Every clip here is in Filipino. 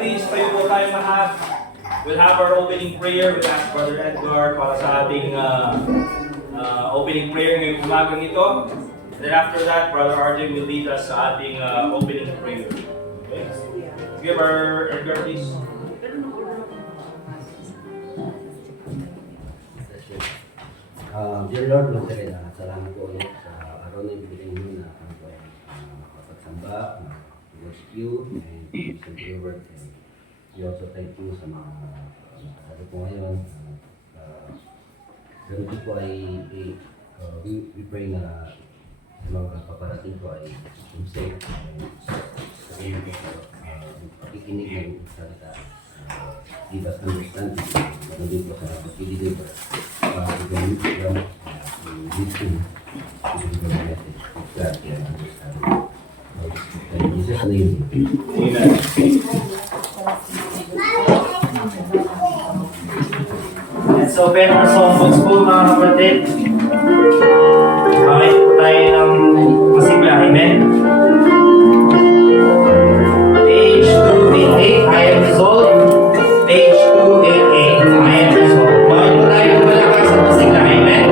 please, tayo po tayo lahat. We'll have our opening prayer. We'll ask Brother Edgar para sa ating opening prayer ngayong umagang ito. And then after that, Brother RJ will lead us sa ating opening prayer. Okay? Give our Edgar, please. Dear Lord, once again, salamat po ulit sa araw na ibigay mo na kami po ay makapagsamba, worship you, and listen to your word. And we also thank you sa mga nakasali po ngayon. Ganun po ay we pray na sa mga paparating po ay safe and pakikinig ng salita. Give us understanding. Ganun po sa pag-deliver. Listen to the message of God and understand. In Jesus' name. Amen. Let's open our songbooks po mga kapatid. Bakit po tayo ng masigla? Amen. Page 288, I am resolved. Page 288, I am resolved. Bakit po tayo malakas at masigla? Amen.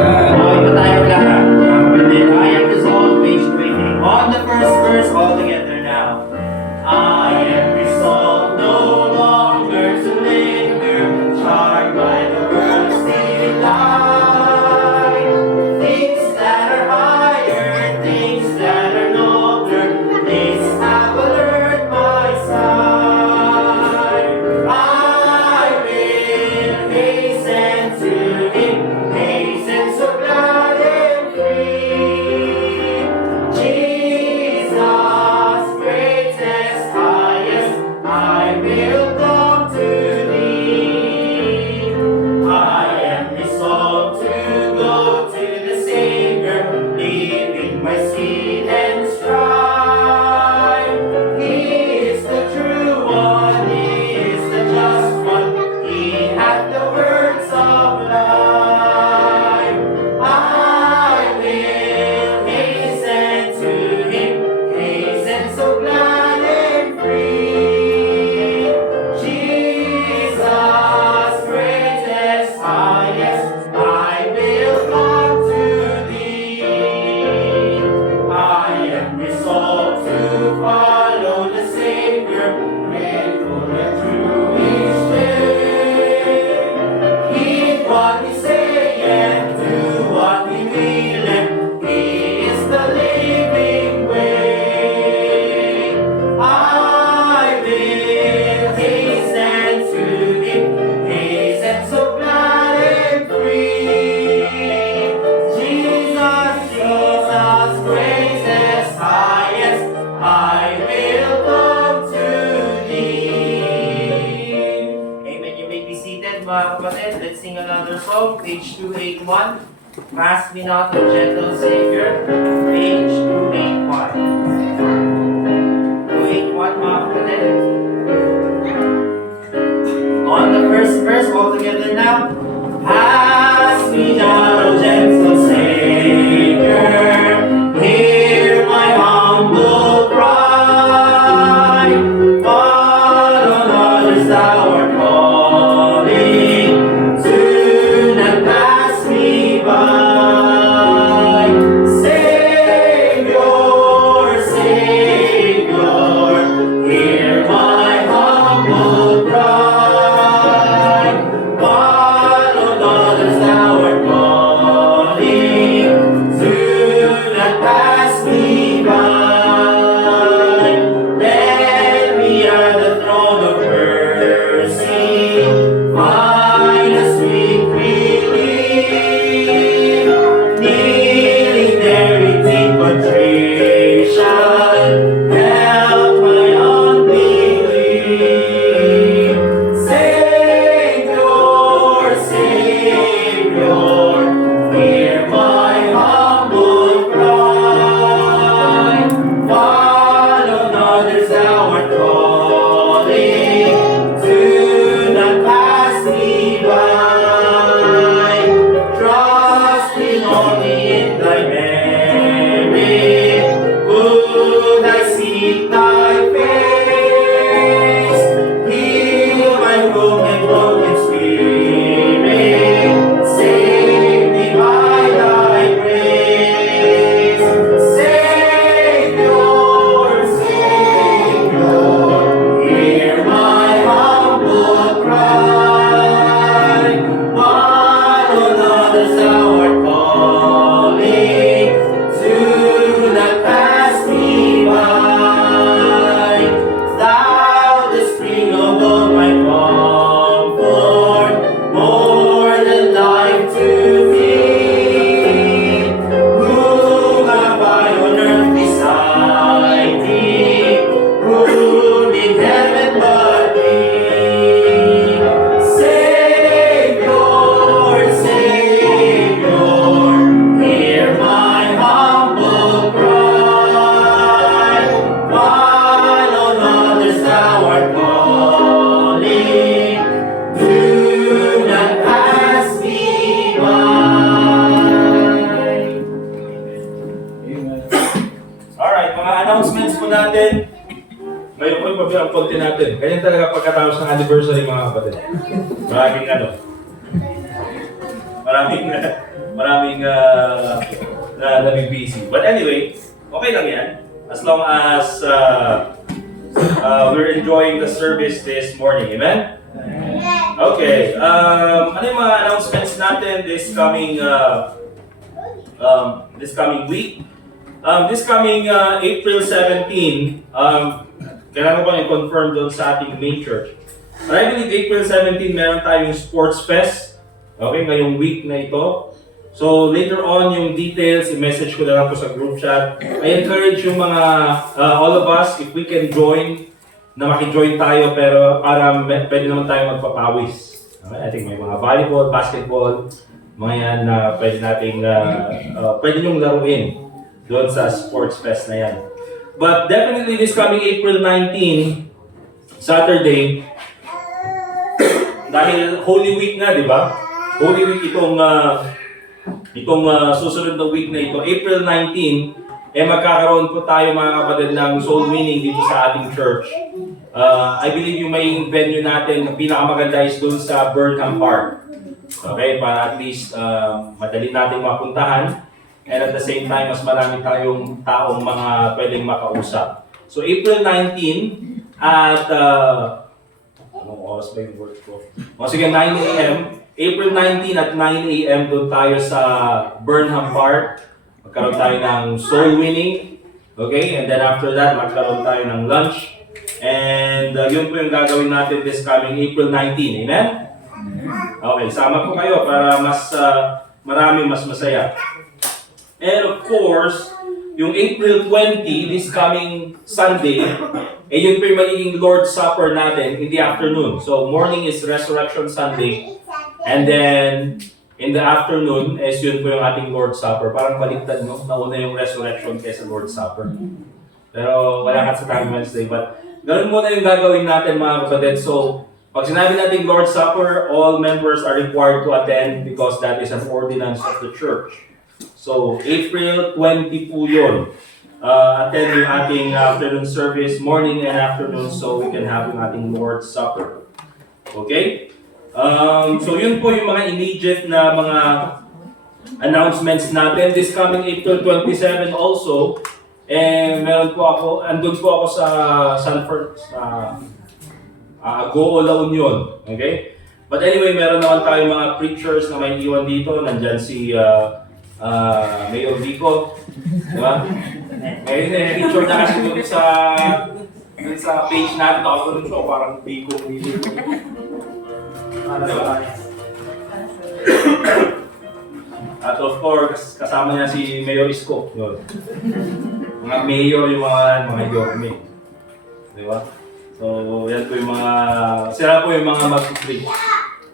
Bakit po tayo lahat? Mga kapatid, I am resolved. Page 288. On the first verse, all together now. I am resolved no longer to linger, charmed by the world's delight. Things that are higher, things that are nobler, these have allured my sight. I will hasten to Him, hasten so glad and free. Jesus, greatest, highest, I will come to Thee. I am resolved to go to the Savior, leaving my seed and strife. He is the true one, He is the just one, He hath the words of life. I will hasten to Him, hasten so glad and free. Jesus, greatest, highest, I will come to Thee. I am resolved to follow the Savior, faithful and true each day. Heed what He saith, do what He willeth, He is the living way. I will hasten to Him, hasten so glad and free. Jesus, Jesus, greatest, highest, I will come to Thee. Amen. You may be seated, mga kapatid. Let's sing another song. Page 281. Pass me not, O gentle Savior. Page 281. 281, mga kapatid. On the first verse, all together now. Pass me not, O gentle Savior. Hear my humble cry. But on others thou art calling. Do not pass me by. Savior, mga announcements po natin. Ngayon po yung ang konti natin. Ganyan talaga pagkatapos ng anniversary mga kapatid. Maraming busy. But anyway, okay lang yan. As long as we're enjoying the service this morning. Amen? Okay. Ano yung mga announcements natin this coming week? This coming April 17, kailangan ko pa i-confirm doon sa ating main church. And I believe April 17, meron tayong sports fest. Okay, ngayong week na ito. So later on, yung details, i-message ko na lang po sa group chat. I encourage yung mga, all of us, if we can join, na maki-join tayo, pero para pwede naman tayo magpapawis. Okay? I think may mga volleyball, basketball, mga yan na pwede nating, pwede nyong laruin doon sa sports fest na yan. But definitely this coming April 19, Saturday, dahil Holy Week na, di ba? Holy Week itong susunod na week na ito, April 19, magkakaroon po tayo mga kapatid ng soul winning dito sa ating church. I believe yung may venue natin, ang pinakamaganda is doon sa Burnham Park. Okay, para at least madali nating mapuntahan. And at the same time, mas marami tayong taong mga pwedeng makausap. So April 19 at anong oras ba yung work ko? Sige, 9 a.m. April 19 at 9 a.m. doon tayo sa Burnham Park. Magkaroon tayo ng soul winning. Okay? And then after that, magkaroon tayo ng lunch. And yun po yung gagawin natin this coming April 19. Amen? Okay, sama po kayo para mas marami, mas masaya. And of course, yung April 20, this coming Sunday, yun po yung magiging Lord's Supper natin in the afternoon. So morning is Resurrection Sunday. And then, in the afternoon, yun po yung ating Lord's Supper. Parang baliktad mo, nauna yung Resurrection kaysa Lord's Supper. Pero wala ka sa time Wednesday. But ganun muna yung gagawin natin mga kapatid. So, pag sinabi natin Lord's Supper, all members are required to attend because that is an ordinance of the church. So, April 20 po yun. Attend yung ating afternoon service, morning and afternoon, so we can have yung ating Lord's Supper. Okay? So, yun po yung mga immediate na mga announcements natin. This coming April 27 also, meron po ako, andun po ako sa Sanford, sa Agoo, La Union. Okay? But anyway, meron naman tayong mga preachers na may iwan dito. Nandyan si Mayor Vico. Diba? Ngayon, picture na kasi dun sa page natin. Ako dun siya, parang Vico. Diba? At of course, kasama niya si Mayor Isko. Yun. Mga mayor yung mga yorme. Diba? So, yan po yung sila po yung mga mag-preach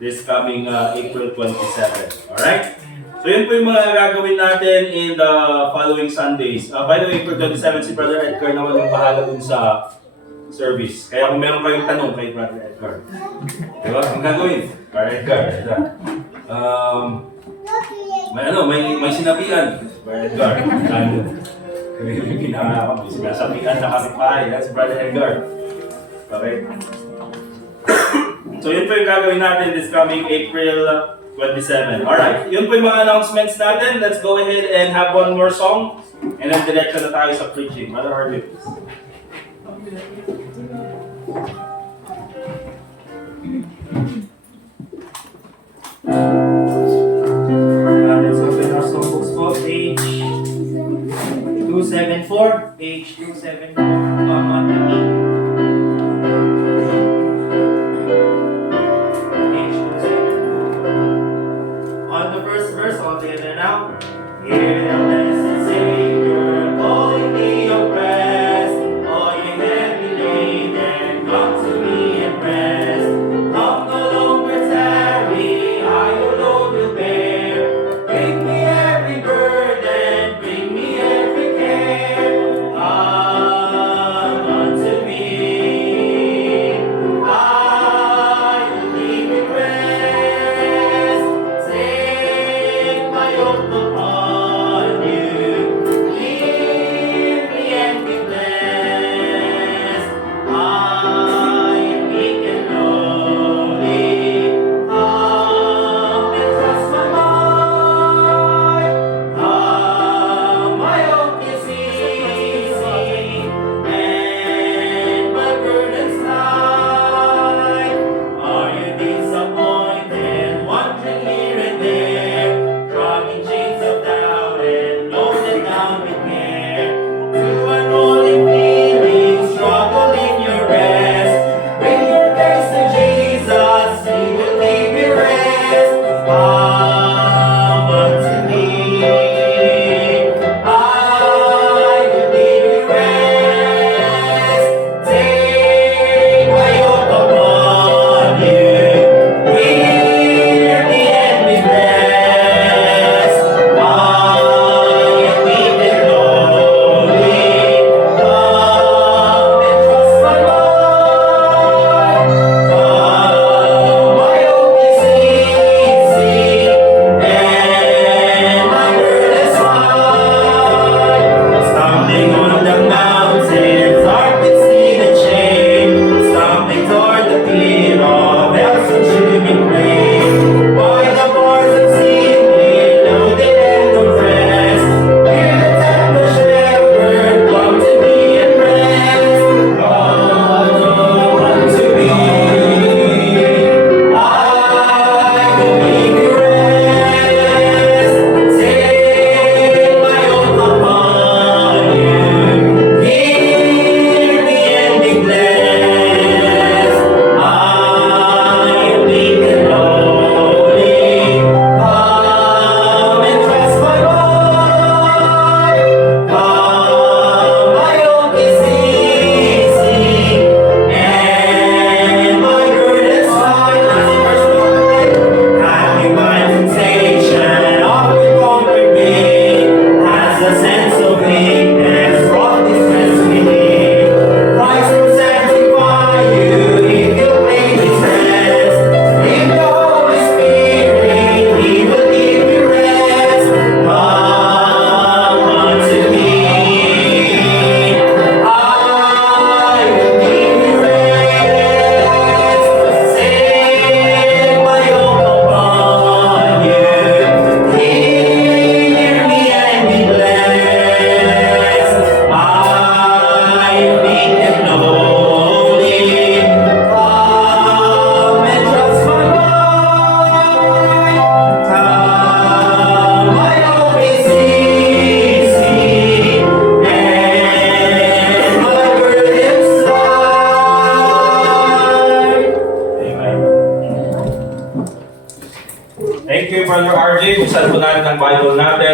this coming April 27. Alright? So, yun po yung mga gagawin natin in the following Sundays. By the way, April 27, si Brother Edgar naman yung bahala dun sa service. Kaya kung meron kayong tanong kay Brother Edgar. Diba? Ang gagawin? Brother Edgar. May sinabihan. Brother Edgar. May sinasabihan na kapitbahay. That's Brother Edgar. Okay. So yun po yung gagawin natin this coming April 27. Alright, yun po yung mga announcements natin. Let's go ahead and have one more song. And then diretso na tayo sa preaching. Brother Harley, please. Let's open our songbooks po. Page 274. Page 274. Come on to me. All together now. Hear the blessed Savior calling me your rest. All ye heavy laden, come to me and rest. Come no longer tarry, I alone will bear. Bring me every burden, bring me every care. Come unto me.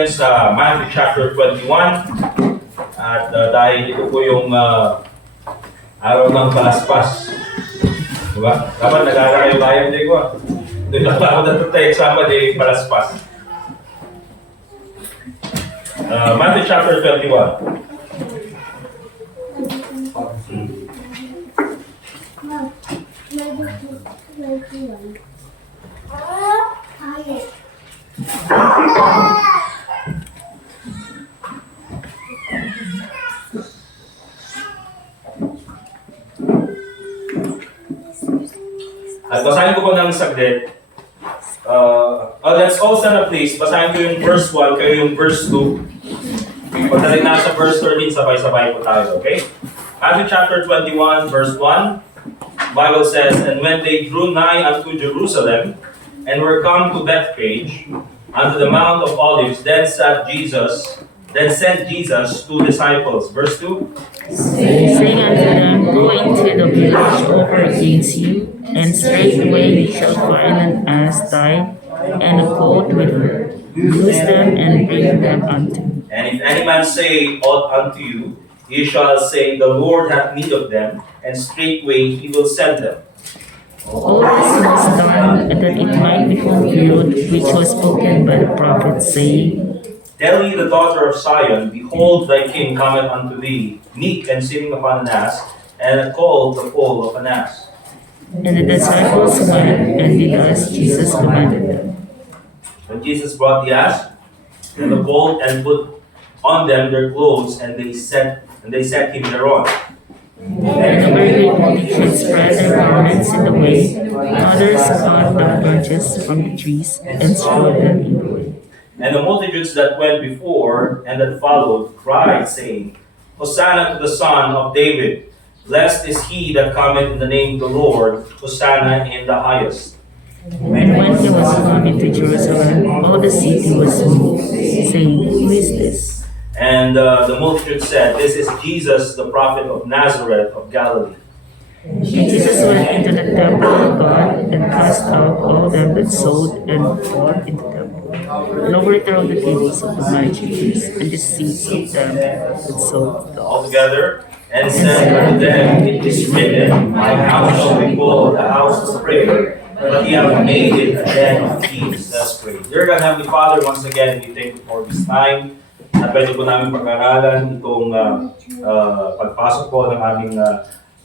again sa Matthew chapter 21. At dahil ito po yung araw ng palaspas. Diba? Dapat nag-aaral kayo bayan din ko. Doon lang ako natutay eksama din palaspas. Matthew chapter 21. At basahin ko po ng saglit. Let's all stand up please. Basahin ko yung verse 1, kayo yung verse 2. Pagdating na sa verse 13, sabay-sabay po tayo, okay? Matthew chapter 21, verse 1. Bible says, "And when they drew nigh unto Jerusalem, and were come to Bethphage, unto the Mount of Olives, then sent Jesus two disciples." Verse 2. Saying unto them, Go into the village over against you, and straightway ye shall find an ass tied, and a colt with her. Loose them and bring them unto me. And if any man say aught unto you, ye shall say, The Lord hath need of them, and straightway he will send them. All this was done, that it might be fulfilled, which was spoken by the prophet, saying, Tell ye the daughter of Zion, Behold, thy king cometh unto thee, meek and sitting upon an ass, and a colt the foal of an ass. And the disciples went and did as Jesus commanded them. When Jesus brought the ass and the colt, and put on them their clothes, and they set him thereon. And a very great multitude spread their garments in the way, others cut the branches from the trees, and strewed them in the way. And the multitudes that went before and that followed cried, saying, Hosanna to the Son of David. Blessed is he that cometh in the name of the Lord. Hosanna in the highest. And when he was come into Jerusalem, all the city was moved, saying, Who is this? And the multitude said, This is Jesus, the prophet of Nazareth of Galilee. And Jesus went into the temple of God, and cast out all them that sold and bought in the temple, and overthrew the tables of the money changers, and the seats of them that sold. Altogether, and said unto them, It is written, My house shall be called a house of prayer, but ye have made it a den of thieves. Let's pray. Dear God, Heavenly Father, once again, we thank you for this time. At pwede po namin pag-aralan itong pagpasok po ng aming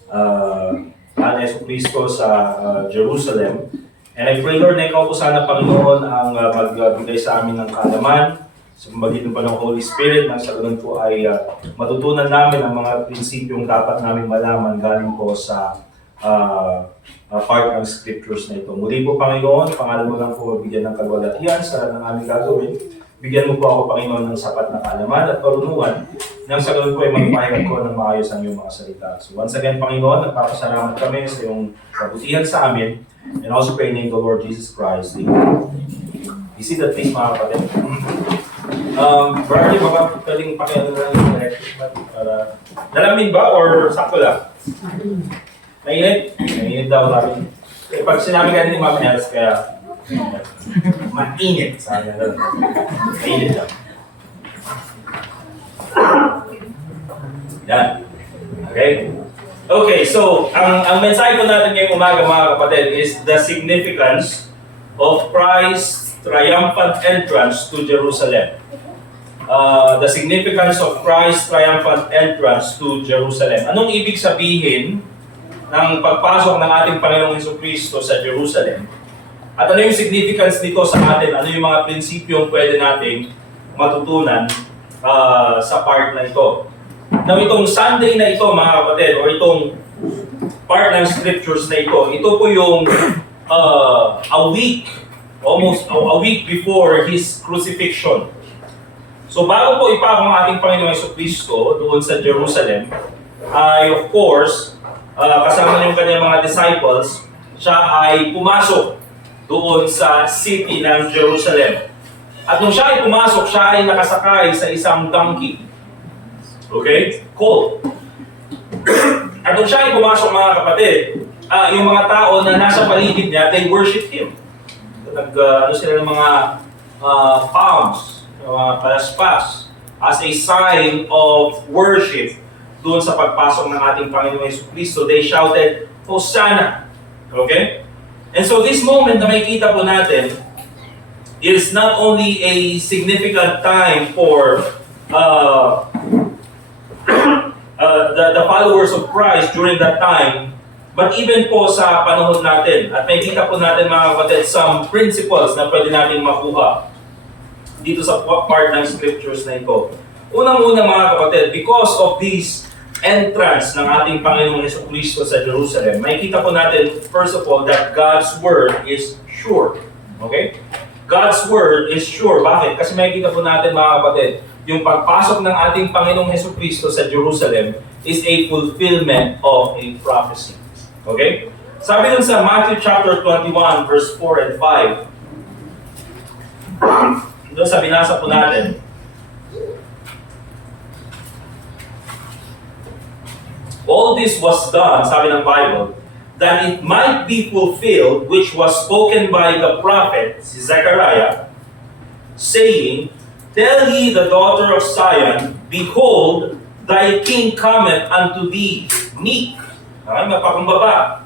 Mahal na Yesu Cristo sa Jerusalem. And I pray, Lord, na ikaw po sana, Panginoon, ang magbigay sa amin ng kaalaman sa pamamagitan po ng Holy Spirit, nang sa ganun po ay matutunan namin ang mga prinsipyong dapat namin malaman galing po sa part ng scriptures na ito. Muli po, Panginoon, pangalan mo lang po bigyan ng kalwalatian sa ng aming gagawin. Bigyan mo po ako, Panginoon, ng sapat na kaalaman at karunungan nang sa ganun po ay magpahayag ko ng maayos ang iyong mga salita. So once again, Panginoon, nagpapasalamat kami sa iyong kabutihan sa amin, and also pray in the name of the Lord Jesus Christ. Amen. You see that, please, mga kapatid? Brother, baka pwedeng pakiano na yung direction para nalamin ba or sakto lang? Mainit? Mainit daw namin. Eh, pag sinabi ka ni Ma'am Els, kaya mainit. Sabi na mainit lang. Yan. Okay? Okay, so ang mensahe po natin ngayong umaga, mga kapatid, is the significance of Christ's triumphant entrance to Jerusalem. The significance of Christ's triumphant entrance to Jerusalem. Anong ibig sabihin ng pagpasok ng ating Panginoong Jesucristo sa Jerusalem? At ano yung significance nito sa atin? Ano yung mga prinsipyong pwede nating matutunan sa part na ito? Now, itong Sunday na ito, mga kapatid, o itong part ng scriptures na ito po yung almost a week before His crucifixion. So, bago po ipako ang ating Panginoong Jesucristo doon sa Jerusalem, ay of course, kasama yung kanyang mga disciples, siya ay pumasok doon sa city ng Jerusalem. At nung siya ay pumasok, siya ay nakasakay sa isang donkey. Okay? Colt. At nung siya ay pumasok, mga kapatid, yung mga tao na nasa paligid niya, they worship Him. Ano sila ng mga palms, palaspas as a sign of worship doon sa pagpasok ng ating Panginoong Jesucristo. They shouted, Hosanna! Okay? And so this moment na makikita po natin is not only a significant time for the followers of Christ during that time, but even po sa panahon natin. At may kita po natin mga kapatid some principles na pwede natin makuha dito sa part ng scriptures na ito. Unang-una mga kapatid, because of this entrance ng ating Panginoong Jesucristo sa Jerusalem, may kita po natin first of all that God's Word is sure. Okay? God's Word is sure. Bakit? Kasi may kita po natin mga kapatid, yung pagpasok ng ating Panginoong Jesucristo sa Jerusalem is a fulfillment of a prophecy. Okay? Sabi dun sa Matthew chapter 21 verse 4 and 5, doon sa binasa po natin, all this was done, sabi ng Bible, that it might be fulfilled which was spoken by the prophet, si Zechariah, saying, Tell ye the daughter of Zion, Behold, thy king cometh unto thee, meek, mapakumbaba,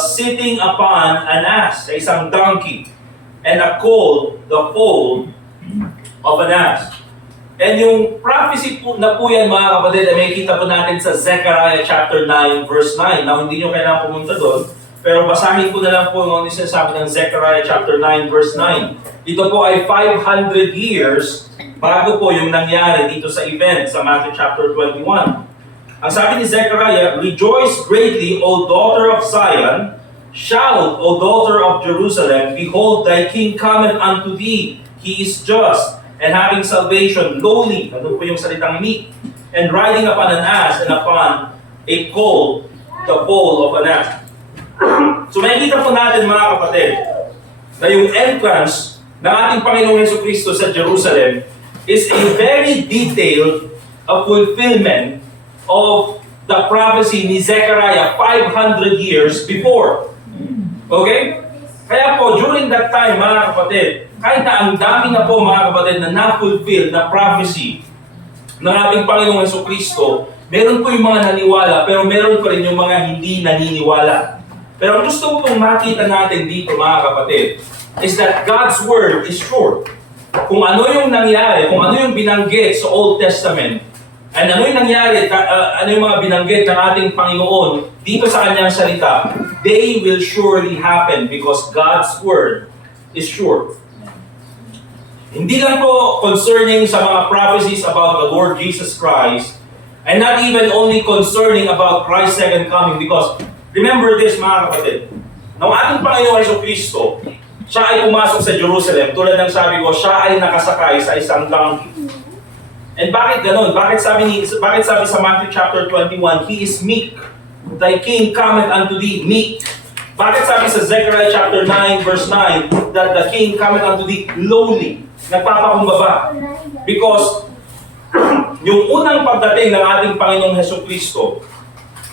sitting upon an ass, sa isang donkey, and a colt, the foal of an ass. And yung prophecy po na po yan mga kapatid, ay may kita po natin sa Zechariah chapter 9 verse 9. Now hindi nyo kailangan pumunta doon, pero basahin ko na lang po yung sinasabi ng Zechariah chapter 9 verse 9. Ito po ay 500 years bago po yung nangyari dito sa event sa Matthew chapter 21. Ang sabi ni Zechariah, Rejoice greatly, O daughter of Zion, shout, O daughter of Jerusalem, Behold, thy king cometh unto thee, he is just, and having salvation, lowly, ano po yung salitang meek, and riding upon an ass and upon a colt, the foal of an ass. So makikita po natin mga kapatid, na yung entrance ng ating Panginoong Jesucristo sa Jerusalem is a very detailed fulfillment of the prophecy ni Zechariah 500 years before. Okay? Kaya po, during that time, mga kapatid, kahit na ang dami na po, mga kapatid, na na-fulfill na prophecy ng ating Panginoong Jesucristo, meron po yung mga naniwala, pero meron pa rin yung mga hindi naniniwala. Pero ang gusto ko pong makita natin dito, mga kapatid, is that God's Word is sure. Kung ano yung nangyari, kung ano yung binanggit sa Old Testament, and ano yung nangyari, ano yung mga binanggit ng ating Panginoon dito sa kanyang salita, they will surely happen because God's Word is sure. Hindi lang po concerning sa mga prophecies about the Lord Jesus Christ, and not even only concerning about Christ's second coming, because remember this mga kapatid, nang ating Panginoon Jesucristo, siya ay pumasok sa Jerusalem, tulad ng sabi ko, siya ay nakasakay sa isang donkey. And bakit ganun? Bakit sabi sa Matthew chapter 21, He is meek, thy king cometh unto thee, meek. Bakit sabi sa Zechariah chapter 9 verse 9, that the king cometh unto thee, lowly, nagpapakumbaba? Because yung unang pagdating ng ating Panginoong Jesucristo,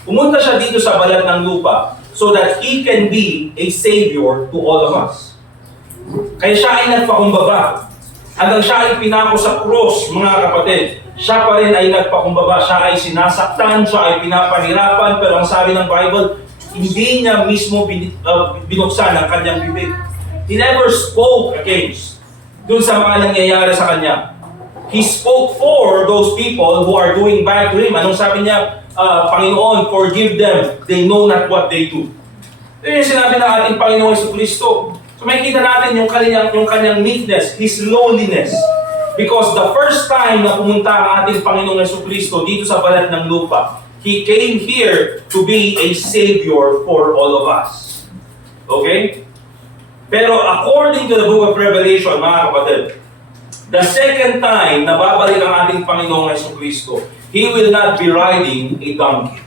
pumunta siya dito sa balat ng lupa so that He can be a Savior to all of us. Kaya siya ay nagpakumbaba. Hanggang siya ay pinako sa krus, mga kapatid, siya pa rin ay nagpakumbaba. Siya ay sinasaktan, siya ay pinapahirapan, pero ang sabi ng Bible, hindi niya mismo binuksan ang kanyang bibig. He never spoke against dun sa mga nangyayari sa kanya. He spoke for those people who are doing bad to Him. Anong sabi niya? Panginoon, forgive them. They know not what they do. Ito yung sinabi ng ating Panginoon Jesucristo. So makikita natin yung kanyang meekness, His lowliness. Because the first time na pumunta ang ating Panginoong Jesucristo dito sa balat ng lupa, He came here to be a Savior for all of us. Okay? Pero according to the book of Revelation, mga kapatid, the second time na babalik ang ating Panginoong Jesucristo, He will not be riding a donkey.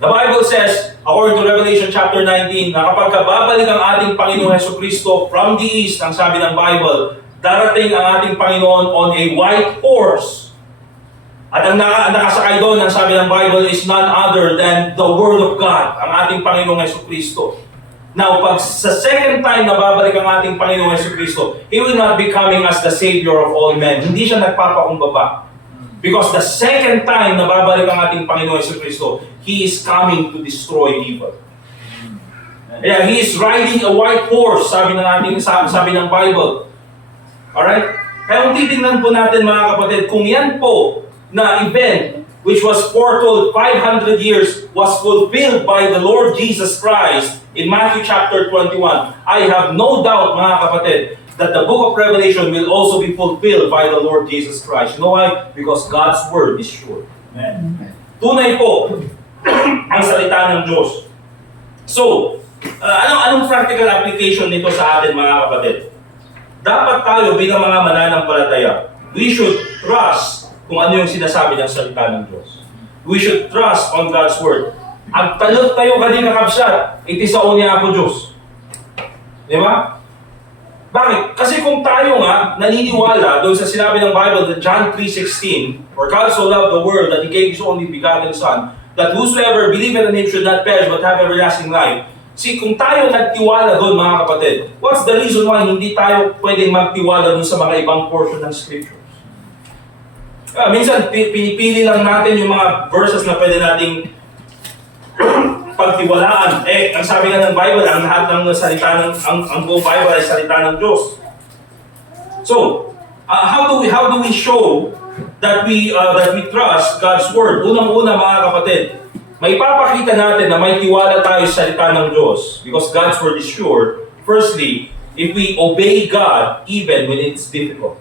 The Bible says, according to Revelation chapter 19, na kapag babalik ang ating Panginoong Jesucristo from the east, ang sabi ng Bible, darating ang ating Panginoon on a white horse. At ang nakasakay doon, ang sabi ng Bible, is none other than the Word of God, ang ating Panginoong Jesucristo. Now, pag sa second time na babalik ang ating Panginoong Jesucristo, He will not be coming as the Savior of all men. Hindi siya nagpapakumbaba. Because the second time na babalik ang ating Panginoong Jesucristo, He is coming to destroy evil. Yeah, He is riding a white horse, sabi ng Bible. Alright? Kaya kung titignan po natin mga kapatid, kung yan po na event which was foretold 500 years was fulfilled by the Lord Jesus Christ in Matthew chapter 21, I have no doubt mga kapatid that the book of Revelation will also be fulfilled by the Lord Jesus Christ. You know why? Because God's word is sure. Amen. Tunay po ang salita ng Diyos. So, anong practical application nito sa atin mga kapatid? Dapat tayo bilang mga mananampalataya, we should trust kung ano yung sinasabi ng salita ng Diyos. We should trust on God's word. Ang talot tayo kadi kakabsat, iti sao niya ako Diyos. Di ba? Bakit? Kasi kung tayo nga naniniwala doon sa sinabi ng Bible that John 3:16, for God so loved the world that He gave His only begotten Son, that whosoever believeth in Him should not perish but have everlasting life. See, kung tayo nagtiwala doon mga kapatid, what's the reason why hindi tayo pwedeng magtiwala doon sa mga ibang portion ng Scripture? Minsan, pinipili lang natin yung mga verses na pwede nating pagtiwalaan. Ang sabi nga ng Bible, ang lahat ng salita ng, ang buong Bible ay salita ng Diyos. So, how do we show that we trust God's Word? Unang-una mga kapatid, may papakita natin na may tiwala tayo sa salita ng Diyos because God's Word is sure. Firstly, if we obey God even when it's difficult.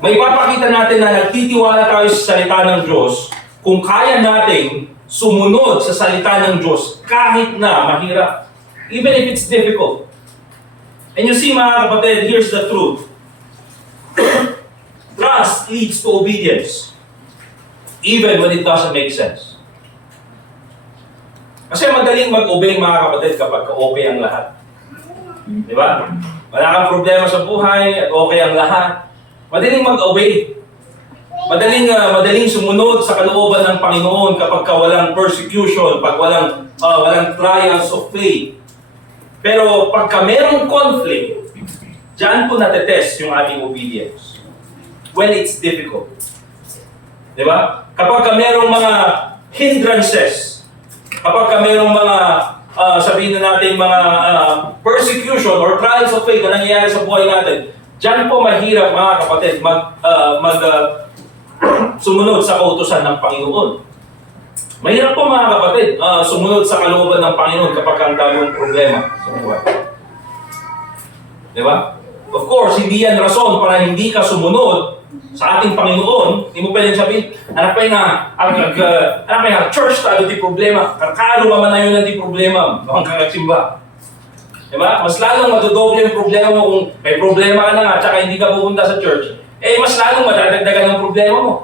May papakita natin na nagtitiwala tayo sa salita ng Diyos kung kaya nating sumunod sa salita ng Diyos kahit na mahirap. Even if it's difficult. And you see mga kapatid, here's the truth. Trust leads to obedience. Even when it doesn't make sense. Kasi madaling mag-obey mga kapatid kapag okay ang lahat. Di ba? Wala kang problema sa buhay at okay ang lahat. Madaling mag-obey. Madaling sumunod sa kalooban ng Panginoon kapag walang persecution, pag walang trials of faith. Pero pagka merong conflict, diyan po natetest yung ating obedience. When it's difficult. Di ba? Kapag merong mga hindrances, kapag merong mga sabihin na natin mga persecution or trials of faith na nangyayari sa buhay natin, diyan po mahirap mga kapatid sumunod sa kautusan ng Panginoon. Mahirap po mga kapatid sumunod sa kalooban ng Panginoon kapag ang daming problema sa buhay. Di ba? Of course, hindi yan rason para hindi ka sumunod sa ating Panginoon. Hindi mo pwedeng sabihin, anak pa church tayo di problema. Kakalo man na yun ang di problema. Bang kakatsimba. Diba? Mas lalong madodoble yung problema mo kung may problema ka na nga tsaka hindi ka pupunta sa church. Mas lalong madadagdagan ng problema mo.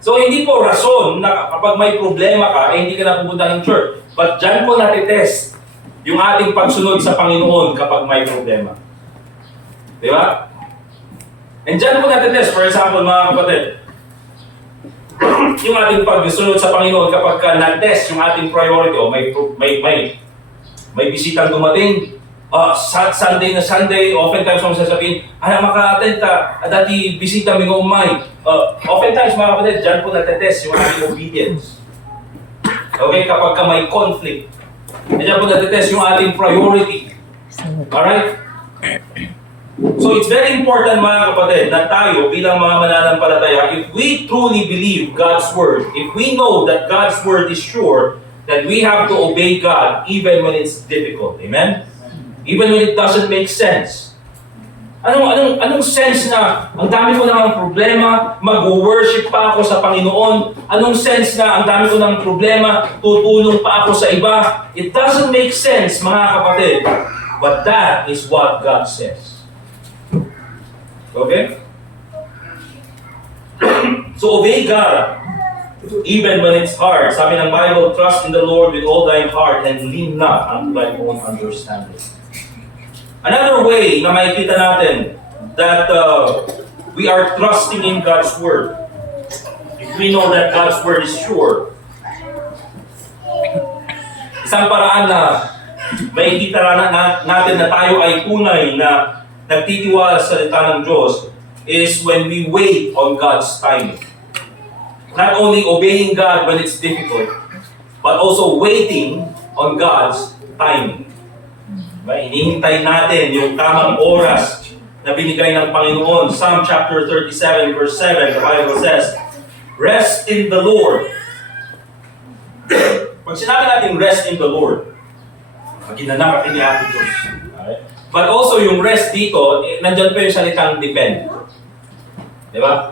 So, hindi po rason na kapag may problema ka, hindi ka na pupunta ng church. But dyan po natitest yung ating pagsunod sa Panginoon kapag may problema. Diba? And dyan po natitest, for example, mga kapatid, yung ating pagsunod sa Panginoon kapag na-test yung ating priority, o may bisitang dumating, Sunday na Sunday, oftentimes kung sasabihin, maka-attend ka, dati bisita may umay. Oftentimes mga kapatid, dyan po natetest yung ating obedience. Okay, kapag may conflict. Dyan po natetest yung ating priority. Alright? So it's very important mga kapatid na tayo bilang mga mananampalataya, if we truly believe God's Word, if we know that God's Word is sure, that we have to obey God even when it's difficult. Amen? Even when it doesn't make sense. Anong sense na ang dami ko ng problema, mag-worship pa ako sa Panginoon? Anong sense na ang dami ko ng problema, tutulong pa ako sa iba? It doesn't make sense, mga kapatid. But that is what God says. Okay? So obey God. Even when it's hard. Sabi ng Bible, trust in the Lord with all thine heart and lean not unto thine own understanding. Another way na makikita natin that we are trusting in God's Word, if we know that God's Word is sure, Isang paraan na makikita natin na tayo ay tunay na nagtitiwala sa salita ng Diyos is when we wait on God's timing. Not only obeying God when it's difficult, but also waiting on God's timing. Diba? Hinihintay natin yung tamang oras na binigay ng Panginoon. Psalm chapter 37 verse 7, the Bible says, "Rest in the Lord." Pag sinabi natin rest in the Lord, maginanang ka kinihapo Diyos. Okay? But also yung rest dito, nandyan pa yung salitang depend. Diba?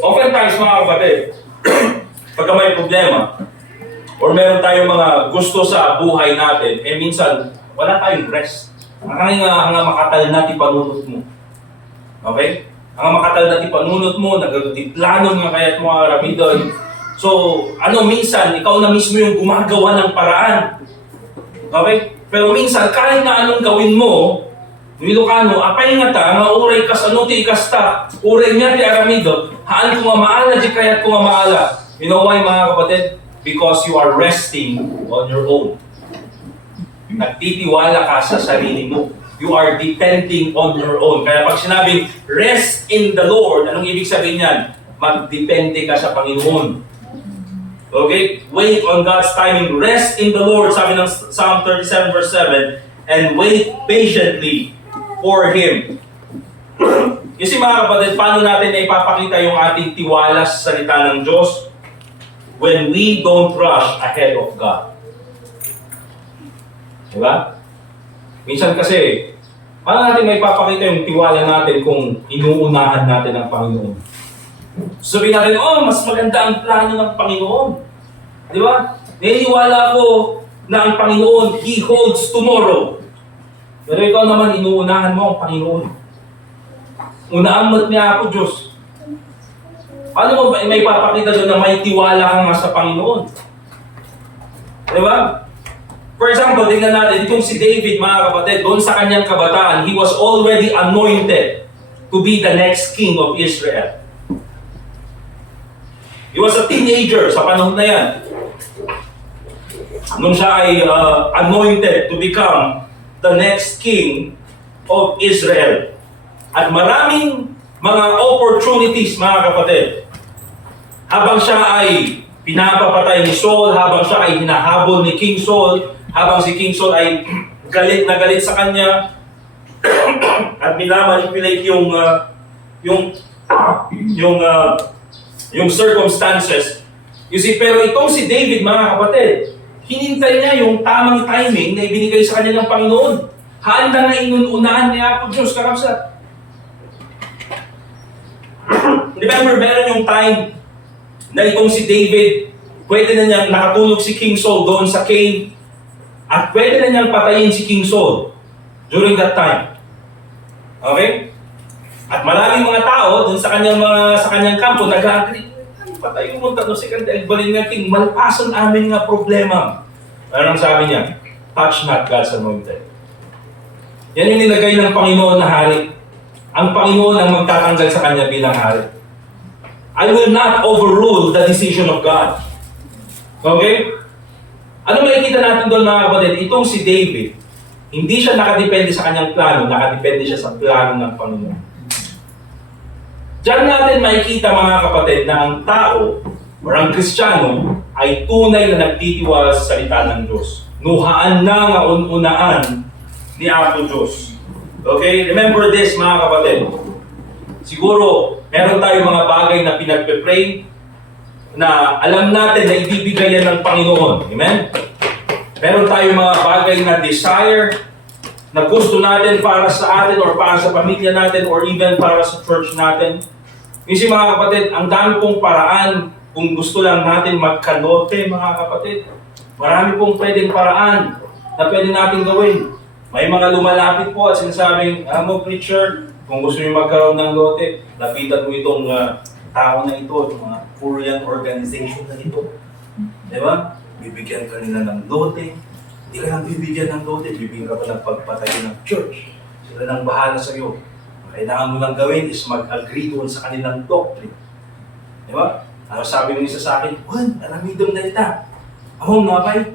Oftentimes mga kapatid, pagka may problema, or meron tayong mga gusto sa buhay natin, minsan wala tayong rest. Ang makatal natin panunot mo. Okay? Ang makatal natin panunot mo, nagplano nga kaya't mga Ramidon. So, minsan, ikaw na mismo yung gumagawa ng paraan. Okay? Pero minsan, kahit na anong gawin mo, Ilocano, apay nga ta, nga uray kas ano ti ikasta, uray niya ti aramido, haan ko nga maala, di kaya't ko nga maala. You know why mga kapatid? Because you are resting on your own. Nagtitiwala ka sa sarili mo. You are depending on your own. Kaya pag sinabing, rest in the Lord, anong ibig sabihin yan? Magdepende ka sa Panginoon. Okay? Wait on God's timing. Rest in the Lord, sabi ng Psalm 37 verse 7, and wait patiently for Him. Kasi mga kapatid, paano natin na ipapakita yung ating tiwala sa salita ng Diyos? When we don't rush ahead of God. Diba? Minsan kasi, paano natin may ipapakita yung tiwala natin kung inuunahan natin ang Panginoon? Sabihin natin, mas maganda ang plano ng Panginoon. Di ba? Naniniwala ko na ang Panginoon, He holds tomorrow. Pero ikaw naman, inuunahan mo ang Panginoon. Unaan mo't niya ako, Diyos. Paano mo ba may ipapakita doon na may tiwala ka nga sa Panginoon? Di ba? For example, tingnan natin, itong si David, mga kapatid, doon sa kanyang kabataan, he was already anointed to be the next king of Israel. He was a teenager sa panahon na yan. Nung siya ay anointed to become the next king of Israel. At maraming mga opportunities, mga kapatid. Habang siya ay pinapapatay ni Saul, habang siya ay hinahabol ni King Saul, habang si King Saul ay galit na galit sa kanya, at minamanipulate yung circumstances. You see, pero itong si David, mga kapatid, hinintay niya yung tamang timing na ibinigay sa kanya ng Panginoon. Handa na inuunahan niya ako, Diyos, karapsat. Remember, meron yung time na itong si David, pwede na niyang nakatulog si King Saul doon sa cave, at pwede na niyang patayin si King Saul during that time. Okay? At maraming mga tao doon sa kanyang kampo nag-agree. Patayin mo tanong si Kanda, balin nga King, malpasan amin nga problema. Ano ang sabi niya? Touch not God's anointed. Yan yung nilagay ng Panginoon na hari. Ang Panginoon ang magtatanggal sa kanya bilang hari. I will not overrule the decision of God. Okay? Ano makikita natin doon, mga kapatid? Itong si David, hindi siya nakadepende sa kanyang plano, nakadepende siya sa plano ng Panginoon. Diyan natin makikita, mga kapatid, na ang tao o ang Kristiyano ay tunay na nagtitiwala sa salita ng Diyos. Nuhaan na nga ununaan ni Apo Diyos. Okay? Remember this, mga kapatid. Siguro, meron tayong mga bagay na pinagpe-pray na alam natin na ibibigay yan ng Panginoon. Amen? Meron tayong mga bagay na desire na gusto natin para sa atin or para sa pamilya natin or even para sa church natin. Kasi mga kapatid, ang dami pong paraan kung gusto lang natin magkalote, mga kapatid. Marami pong pwedeng paraan na pwede natin gawin. May mga lumalapit po at sinasabing, preacher, kung gusto niyo magkaroon ng lote, lapitan mo itong tao na ito, itong mga Korean organization na ito. Di ba? Bibigyan ka nila ng lote. Hindi ka lang bibigyan ng lote, bibigyan ka pa ng pagpatayo ng church. Sila nang bahala sa iyo. Kailangan mo lang gawin is mag-agree doon sa kanilang doctrine. Di ba? Ano sabi ng isa sa akin? Aramido na ita. Ako nga ba'y?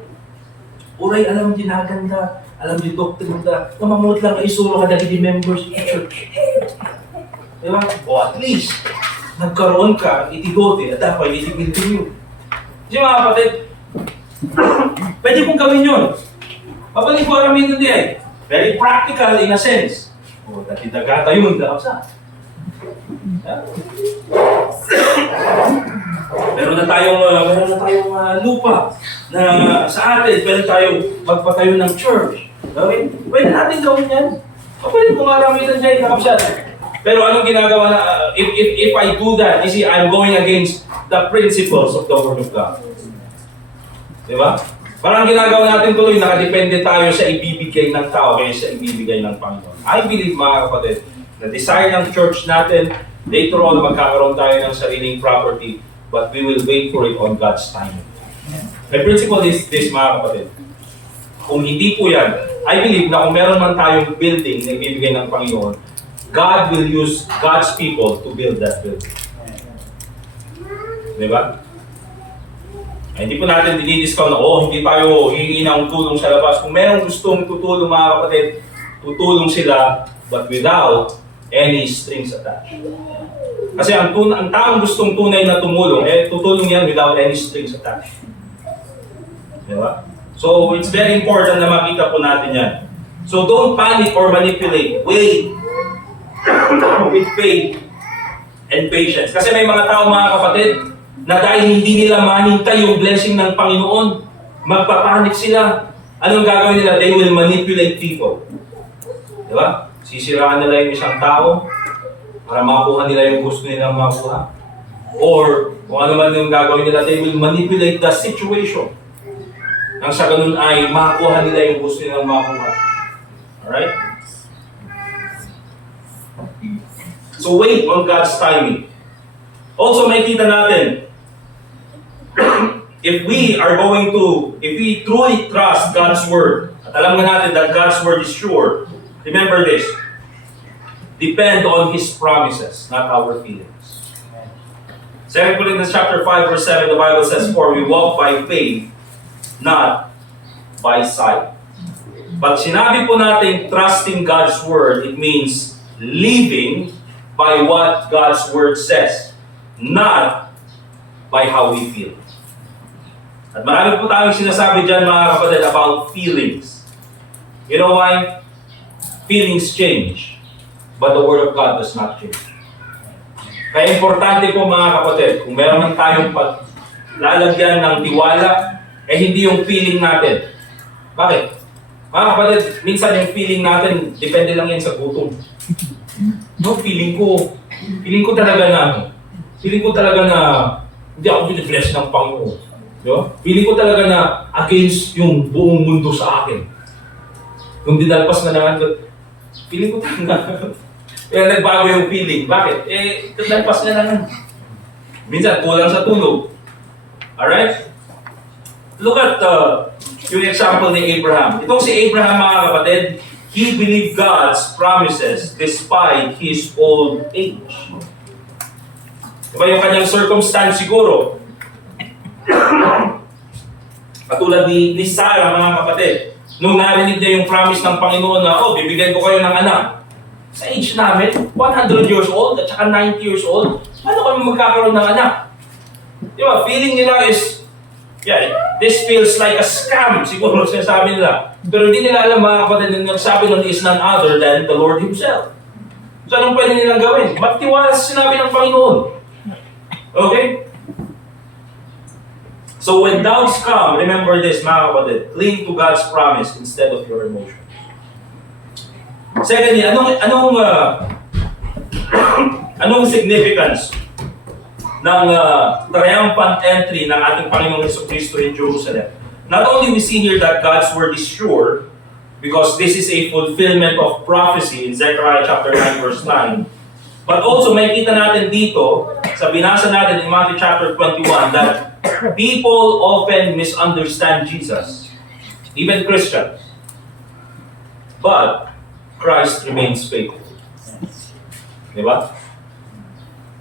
Uray, alam ginaganda, alam di doctrine ka, namamot lang ay suro ka dahil di members in church. Diba? O at least, nagkaroon ka, itigote, at dapat itigil yun. Kasi mga kapatid, pwede kong gawin yun. Papalit ko aramin nun diyan. Very practical in a sense. O, dati dagata yun, dapat sa. Meron na tayong lupa na sa atin, pwede tayong magpatayo ng church. Okay? Pwede natin gawin yan. O pwede kung marami na dyan, kapsat. Pero anong ginagawa na, if I do that, you see, I'm going against the principles of the Word of God. Diba? Parang ginagawa natin tuloy, nakadepende tayo sa ibibigay ng tao kaysa sa ibibigay ng Panginoon. I believe, mga kapatid, na desire ng church natin, later on, magkakaroon tayo ng sariling property, but we will wait for it on God's timing. My principle is this, mga kapatid. Kung hindi po yan, I believe na kung meron man tayong building na ibibigay ng Panginoon, God will use God's people to build that building. Diba? Ay, hindi po natin dinidiscount na, hindi tayo hihingi ng tulong sa labas. Kung meron gustong tutulong, mga kapatid, tutulong sila, but without any strings attached. Kasi ang taong gustong tunay na tumulong, tutulong yan without any strings attached. Diba? So, it's very important na makita po natin yan. So, don't panic or manipulate. Wait with faith and patience. Kasi may mga tao, mga kapatid, na dahil hindi nila mahintay yung blessing ng Panginoon, magpapanik sila. Anong gagawin nila? They will manipulate people. Diba? Sisiraan nila yung isang tao para makuha nila yung gusto nilang makuha. Or, kung ano man yung gagawin nila, they will manipulate the situation. Nang sa ganun ay makuha nila yung gusto nilang makuha. Alright? So wait on God's timing. Also, makikita natin, if we truly trust God's Word, at alam na natin that God's Word is sure, remember this, depend on His promises, not our feelings. 2 Corinthians chapter 5, verse 7, the Bible says, "For we walk by faith, not by sight." Pag sinabi po natin trusting God's Word, it means living by what God's Word says, not by how we feel. At marami po tayong sinasabi dyan, mga kapatid, about feelings. You know why? Feelings change, but the Word of God does not change. Kaya importante po, mga kapatid, kung meron man tayong paglalagyan ng tiwala, hindi yung feeling natin. Bakit? Mga kapatid, minsan yung feeling natin, depende lang yan sa gutom. No, feeling ko talaga na hindi ako binibless ng Panginoon. Diba? Feeling ko talaga na against yung buong mundo sa akin. Nung dinalpas na naman, feeling ko talaga. Kaya nagbago yung feeling. Bakit? Dinalpas na naman. Minsan, kulang sa tulog. Alright? Look at yung example ni Abraham. Itong si Abraham, mga kapatid, he believed God's promises despite his old age. Diba yung kanyang circumstance siguro? Katulad ni Sarah, mga kapatid. Nung narinig niya yung promise ng Panginoon na, bibigyan ko kayo ng anak. Sa age namin, 100 years old at saka 90 years old, paano kami magkakaroon ng anak? Diba? Feeling nila is, this feels like a scam, siguro sinasabi nila. Pero hindi nila alam, mga kapatid, na nagsabi nun is none other than the Lord Himself. So anong pwede nilang gawin? Magtiwala sa sinabi ng Panginoon. Okay? So when doubts come, remember this, mga kapatid, cling to God's promise instead of your emotion. Secondly, anong significance ng triumphant entry ng ating Panginoong Jesucristo in Jerusalem? Not only we see here that God's word is sure, because this is a fulfillment of prophecy in Zechariah chapter 9 verse 9, but also makita natin dito, sa binasa natin in Matthew chapter 21, that people often misunderstand Jesus, even Christians. But Christ remains faithful. Diba?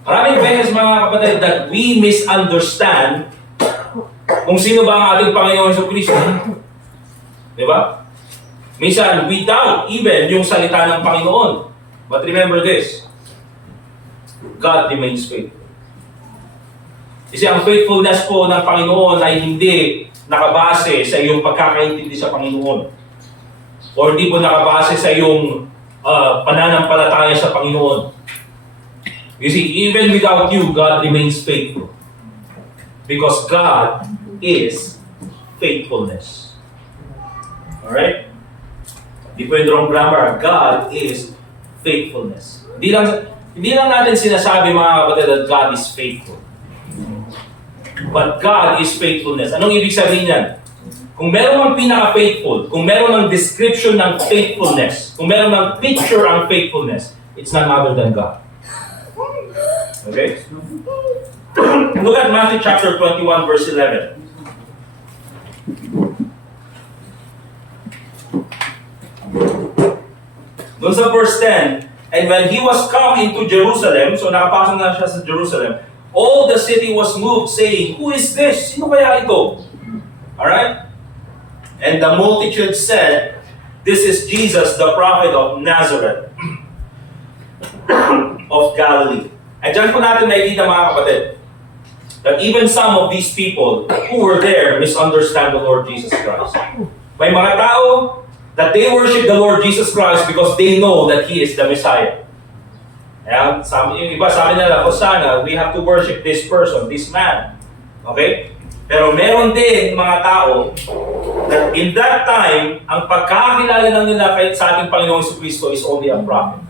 Maraming beses, mga kapatid, that we misunderstand kung sino ba ang ating Panginoon Jesucristo. Di ba? Minsan, without even yung salita ng Panginoon. But remember this, God remains faithful. Kasi ang faithfulness po ng Panginoon ay hindi nakabase sa iyong pagkakaintindi sa Panginoon. O hindi po nakabase sa iyong pananampalataya sa Panginoon. You see, even without you, God remains faithful. Because God is faithfulness. Alright? Hindi po yung wrong grammar. God is faithfulness. Hindi lang natin sinasabi mga kapatid that God is faithful. But God is faithfulness. Anong ibig sabihin yan? Kung meron ang pinaka-faithful, kung meron ang description ng faithfulness, kung meron ang picture ang faithfulness, it's none other than God. Okay? Look at Matthew chapter 21 verse 11. Doon sa verse 10, and when he was come into Jerusalem, so nakapasok na siya sa Jerusalem, all the city was moved, saying, "Who is this? Sino kaya ito?" Alright? And the multitude said, "This is Jesus, the prophet of Nazareth, of Galilee." At dyan po natin nakikita mga kapatid, that even some of these people who were there misunderstand the Lord Jesus Christ. May mga tao that they worship the Lord Jesus Christ because they know that He is the Messiah. Ayan, yung iba sabi nila, Hosanna, we have to worship this person, this man. Okay? Pero meron din mga tao that in that time, ang pagkakilala lang nila sa ating Panginoong Jesucristo is only a prophet.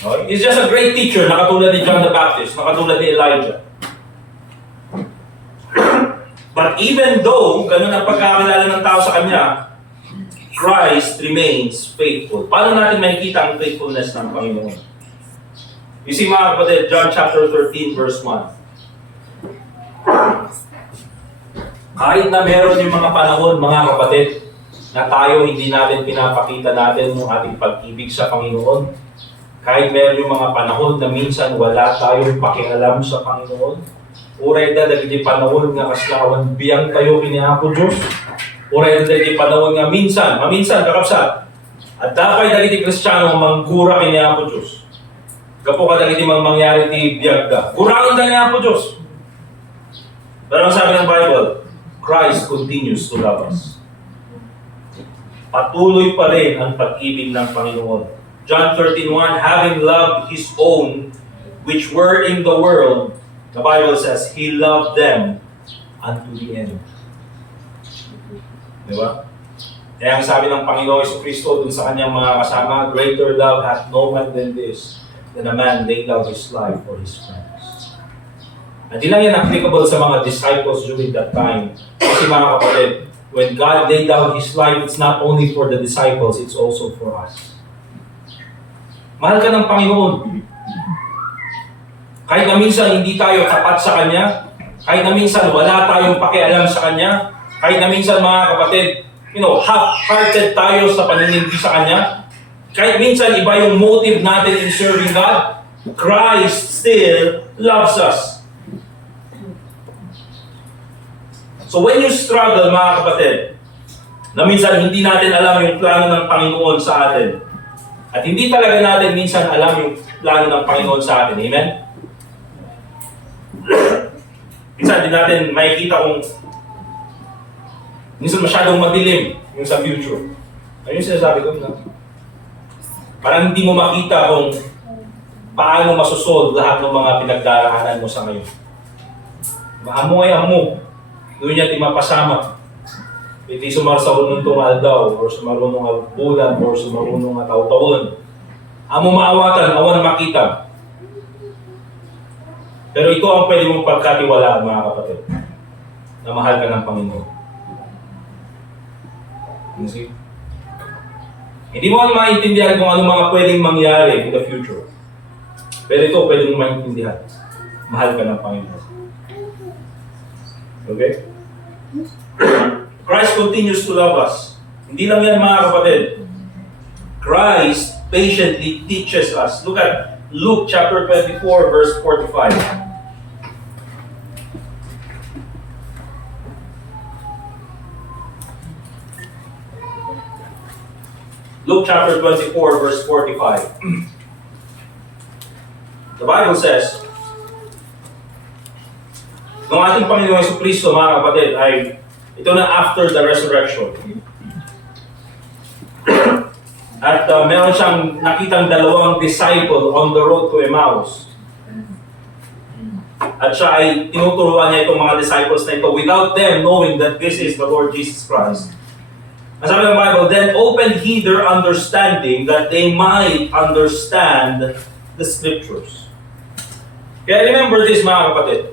Okay? He's just a great teacher, nakatulad ni John the Baptist, nakatulad ni Elijah. But even though ganun ang pagkakilala ng tao sa Kanya, Christ remains faithful. Paano natin makikita ang faithfulness ng Panginoon? You see mga kapatid, John chapter 13 verse 1. Kahit na meron yung mga panahon, mga kapatid, na tayo hindi natin pinapakita natin yung ating pag-ibig sa Panginoon, kahit meron yung mga panahon na minsan wala tayong pakialam sa Panginoon, uray da dagiti panahon nga kaslawan biyang tayo kiniapo Diyos, uray da dagiti panahon nga maminsan kakapsat, at dapat dagiti Kristiyano manggura kiniapo Diyos. Kapo ka dagiti mangyari ti biyag da. Gurangin da niya po Diyos. Pero ang sabi ng Bible, Christ continues to love us. Patuloy pa rin ang pag-ibig ng Panginoon. John 13:1, having loved His own which were in the world, the Bible says, He loved them unto the end. Diba? Kaya ang sabi ng Panginoon Jesucristo dun sa kanyang mga kasama, greater love hath no man than this, than a man lay down his life for his friends. At di lang yan applicable sa mga disciples during that time. Kasi mga kapatid, when God laid down His life, it's not only for the disciples, it's also for us. Mahal ka ng Panginoon. Kahit na minsan hindi tayo tapat sa Kanya, kahit na minsan wala tayong pakialam sa Kanya, kahit na minsan mga kapatid, half-hearted tayo sa paninindi sa Kanya, kahit minsan iba yung motive natin in serving God, Christ still loves us. So when you struggle, mga kapatid, na minsan hindi natin alam yung plano ng Panginoon sa atin, at hindi talaga natin minsan alam yung plano ng Panginoon sa atin, amen? Minsan din natin makikita kung minsan masyadong madilim yung sa future. Ano yung sinasabi ko? No? Parang hindi mo makita kung paano masosolve lahat ng mga pinagdaraanan mo sa ngayon. Amo. Doon niya di mapasama. Hindi sumar sa unong tumaldaw, or sumarunong ang bulan, or sumarunong ang taw-tawon. Amo maawatan, awan makita. Pero ito ang pwede mong pagkatiwalaan, mga kapatid, na mahal ka ng Panginoon. You see? Hindi mo maintindihan kung ano mga pwedeng mangyari in the future. Pero ito pwede mong maintindihan. Mahal ka ng Panginoon. Okay? Christ continues to love us. Hindi lang yan mga kapatid. Christ patiently teaches us. Look at Luke chapter 24 verse 45. Luke chapter 24, verse 45. The Bible says, nung ating Panginoong Jesucristo, mga kapatid, ay ito na after the resurrection. At meron siyang nakitang dalawang disciple on the road to Emmaus. At siya ay tinuturuan niya itong mga disciples na ito without them knowing that this is the Lord Jesus Christ. Ang sabi ng Bible, then opened he their understanding that they might understand the Scriptures. Kaya remember this, mga kapatid.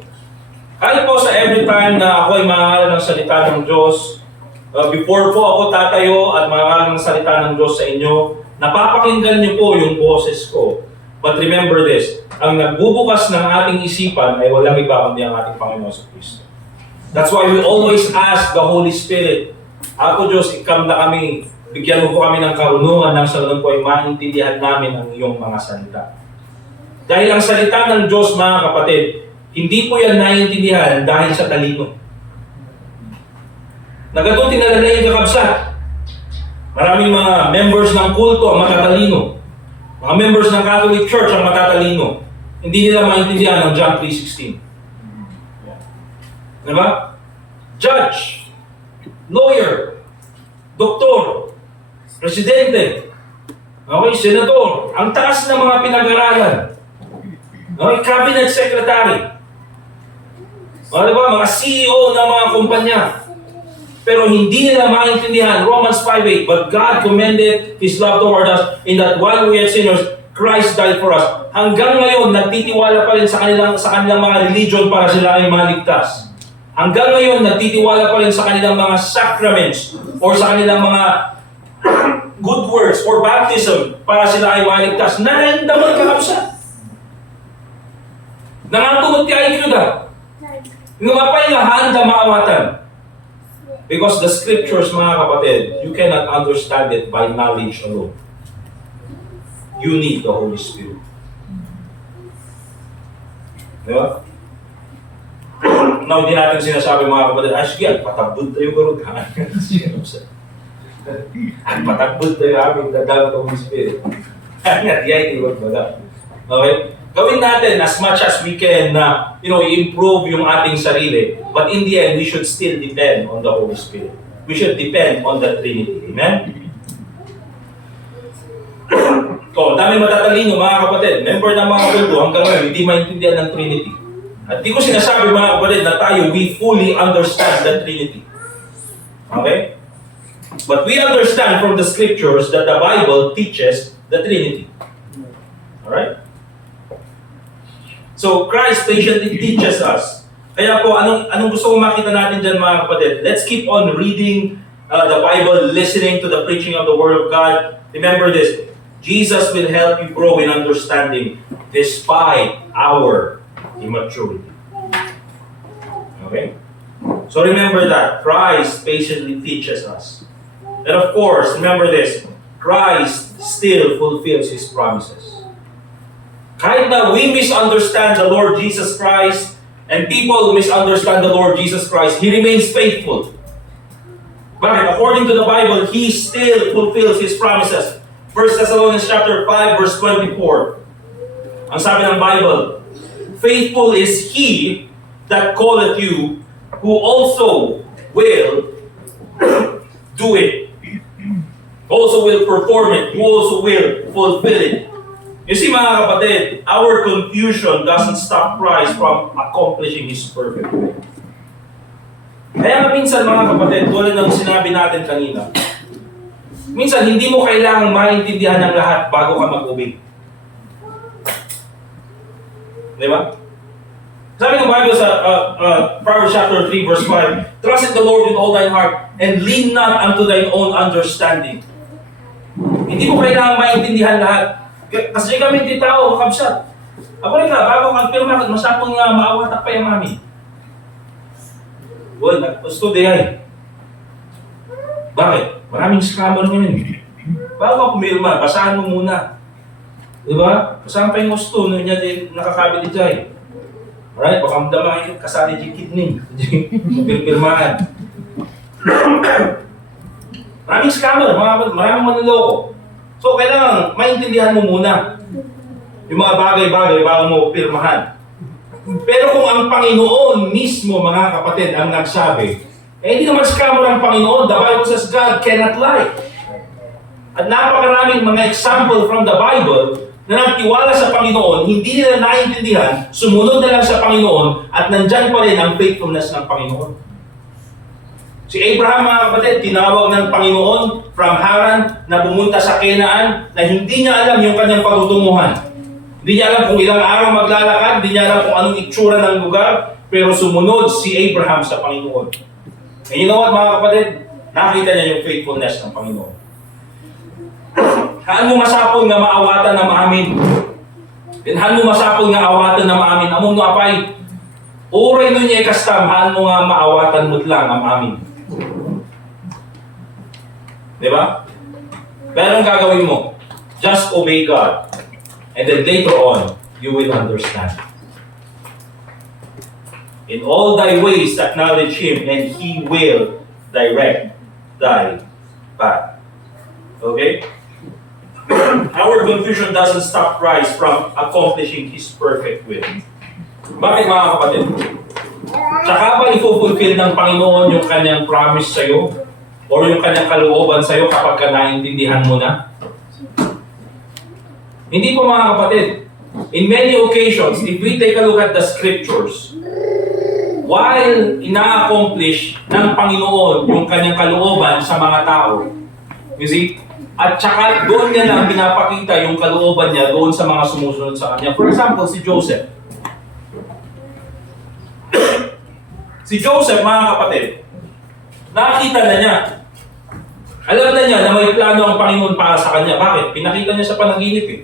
Kahit po sa every time na ako ay mangangaral ng salita ng Diyos, before po ako tatayo at mangangaral ng salita ng Diyos sa inyo, napapakinggan niyo po yung boses ko. But remember this, ang nagbubukas ng ating isipan ay walang iba kundi ang ating Panginoon sa Kristo. That's why we always ask the Holy Spirit, Ako Diyos, ikam na kami, bigyan mo po kami ng karunungan nang sa ganun po ay maintindihan namin ang iyong mga salita. Dahil ang salita ng Diyos, mga kapatid, hindi po yan naiintindihan dahil sa talino. Nagato tinalala yung kakabsat. Maraming mga members ng kulto ang matatalino. Mga members ng Catholic Church ang matatalino. Hindi nila maintindihan ang John 3:16. Diba? Judge, lawyer, doktor, presidente, okay, senador, ang taas ng mga pinag-aralan. Okay, cabinet secretary. Diba? Mga CEO ng mga kumpanya. Pero hindi nila maintindihan Romans 5:8, but God commended His love toward us in that while we are sinners, Christ died for us. Hanggang ngayon, nagtitiwala pa rin sa kanilang mga religion para sila ay maligtas. Hanggang ngayon, nagtitiwala pa rin sa kanilang mga sacraments or sa kanilang mga good works or baptism para sila ay maligtas. Nararamdaman ka kapsa. Nangatulog ti ay kyuda. Ngumapay nga handa maawatan. Because the Scriptures, mga kapatid, you cannot understand it by knowledge alone. You need the Holy Spirit. Diba? Now, hindi natin sinasabi, mga kapatid, sige, patabod tayo garod. Patabod tayo aming dadalo ng Holy Spirit. Di ay iwag baga. Okay? Gawin natin as much as we can na, i-improve yung ating sarili. But in the end, we should still depend on the Holy Spirit. We should depend on the Trinity. Amen? Dami matatalino, mga kapatid. Member ng mga kulto, hanggang ngayon, hindi maintindihan ng Trinity. At di ko sinasabi, mga kapatid, na tayo, we fully understand the Trinity. Okay? But we understand from the Scriptures that the Bible teaches the Trinity. Alright? So, Christ patiently teaches us. Kaya po, anong gusto kong makita natin dyan, mga kapatid? Let's keep on reading the Bible, listening to the preaching of the Word of God. Remember this, Jesus will help you grow in understanding despite our immaturity. Okay? So remember that, Christ patiently teaches us. And of course, remember this, Christ still fulfills His promises. Kahit na we misunderstand the Lord Jesus Christ, and people who misunderstand the Lord Jesus Christ, He remains faithful. But according to the Bible, He still fulfills His promises. 1 Thessalonians chapter 5, verse 24. Ang sabi ng Bible, faithful is He that calleth you, who also will do it. Also will perform it. Who also will fulfill it. You see, mga kapatid, our confusion doesn't stop Christ from accomplishing His perfect will. Kaya nga minsan, mga kapatid, tulad ng sinabi natin kanina, minsan hindi mo kailangang maintindihan ng lahat bago ka mag-obey. Di ba? Sabi ng Bible sa Proverbs chapter 3, verse 5, trust in the Lord with all thine heart and lean not unto thine own understanding. Hindi mo kailangang maintindihan lahat. Kasi kami di tao, kakabsat. Ako rin ka, bago kang pirma, masyapong nga maawatak pa yung mami. Well, gusto di ay. Bakit? Maraming scammer ngayon. Bago ka pumirma, basahan mo muna. Diba? Basahan pa yung gusto, niya nakakabili dyan. Alright, baka mamdama kayo kasali yung kidney. Pirmahan. Maraming scammer, maraming manloloko. So, kailangan maintindihan mo muna yung mga bagay-bagay bago mo pirmahan. Pero kung ang Panginoon mismo, mga kapatid, ang nagsabi, hindi naman scammer ang Panginoon. The Bible says God cannot lie. At napakaraming mga example from the Bible na nagtiwala sa Panginoon, hindi nila naintindihan, sumunod na lang sa Panginoon, at nandyan pa rin ang faithfulness ng Panginoon. Si Abraham, mga kapatid, tinawag ng Panginoon from Haran na pumunta sa Canaan na hindi niya alam yung kanyang patutunguhan. Hindi niya alam kung ilang araw maglalakad, hindi niya alam kung anong itsura ng lugar, pero sumunod si Abraham sa Panginoon. And you know what, mga kapatid? Nakita niya yung faithfulness ng Panginoon. Haan mo masapol nga maawatan na maamin. Haan mo masapol nga awatan na maamin. Among no apay, oray nun niya ikastam, haan mo nga maawatan mo't lang ang amin. Diba? Pero ang gagawin mo, just obey God. And then later on, you will understand. In all thy ways acknowledge Him, and He will direct thy path. Okay? Our confusion doesn't stop Christ from accomplishing His perfect will. Bakit, mga kapatid? Tsaka ba i-fulfill ng Panginoon yung kanyang promise sa'yo? Or yung kanyang kalooban sa'yo kapag ka naintindihan mo na? Hindi po, mga kapatid. In many occasions, if we take a look at the scriptures, while ina-accomplish ng Panginoon yung kanyang kalooban sa mga tao, you see, at saka doon niya lang pinapakita yung kalooban niya doon sa mga sumusunod sa kanya. For example, si Joseph. Si Joseph, mga kapatid, nakita na niya. Alam na niya na may plano ang Panginoon para sa kanya. Bakit? Pinakita niya sa panaginip eh.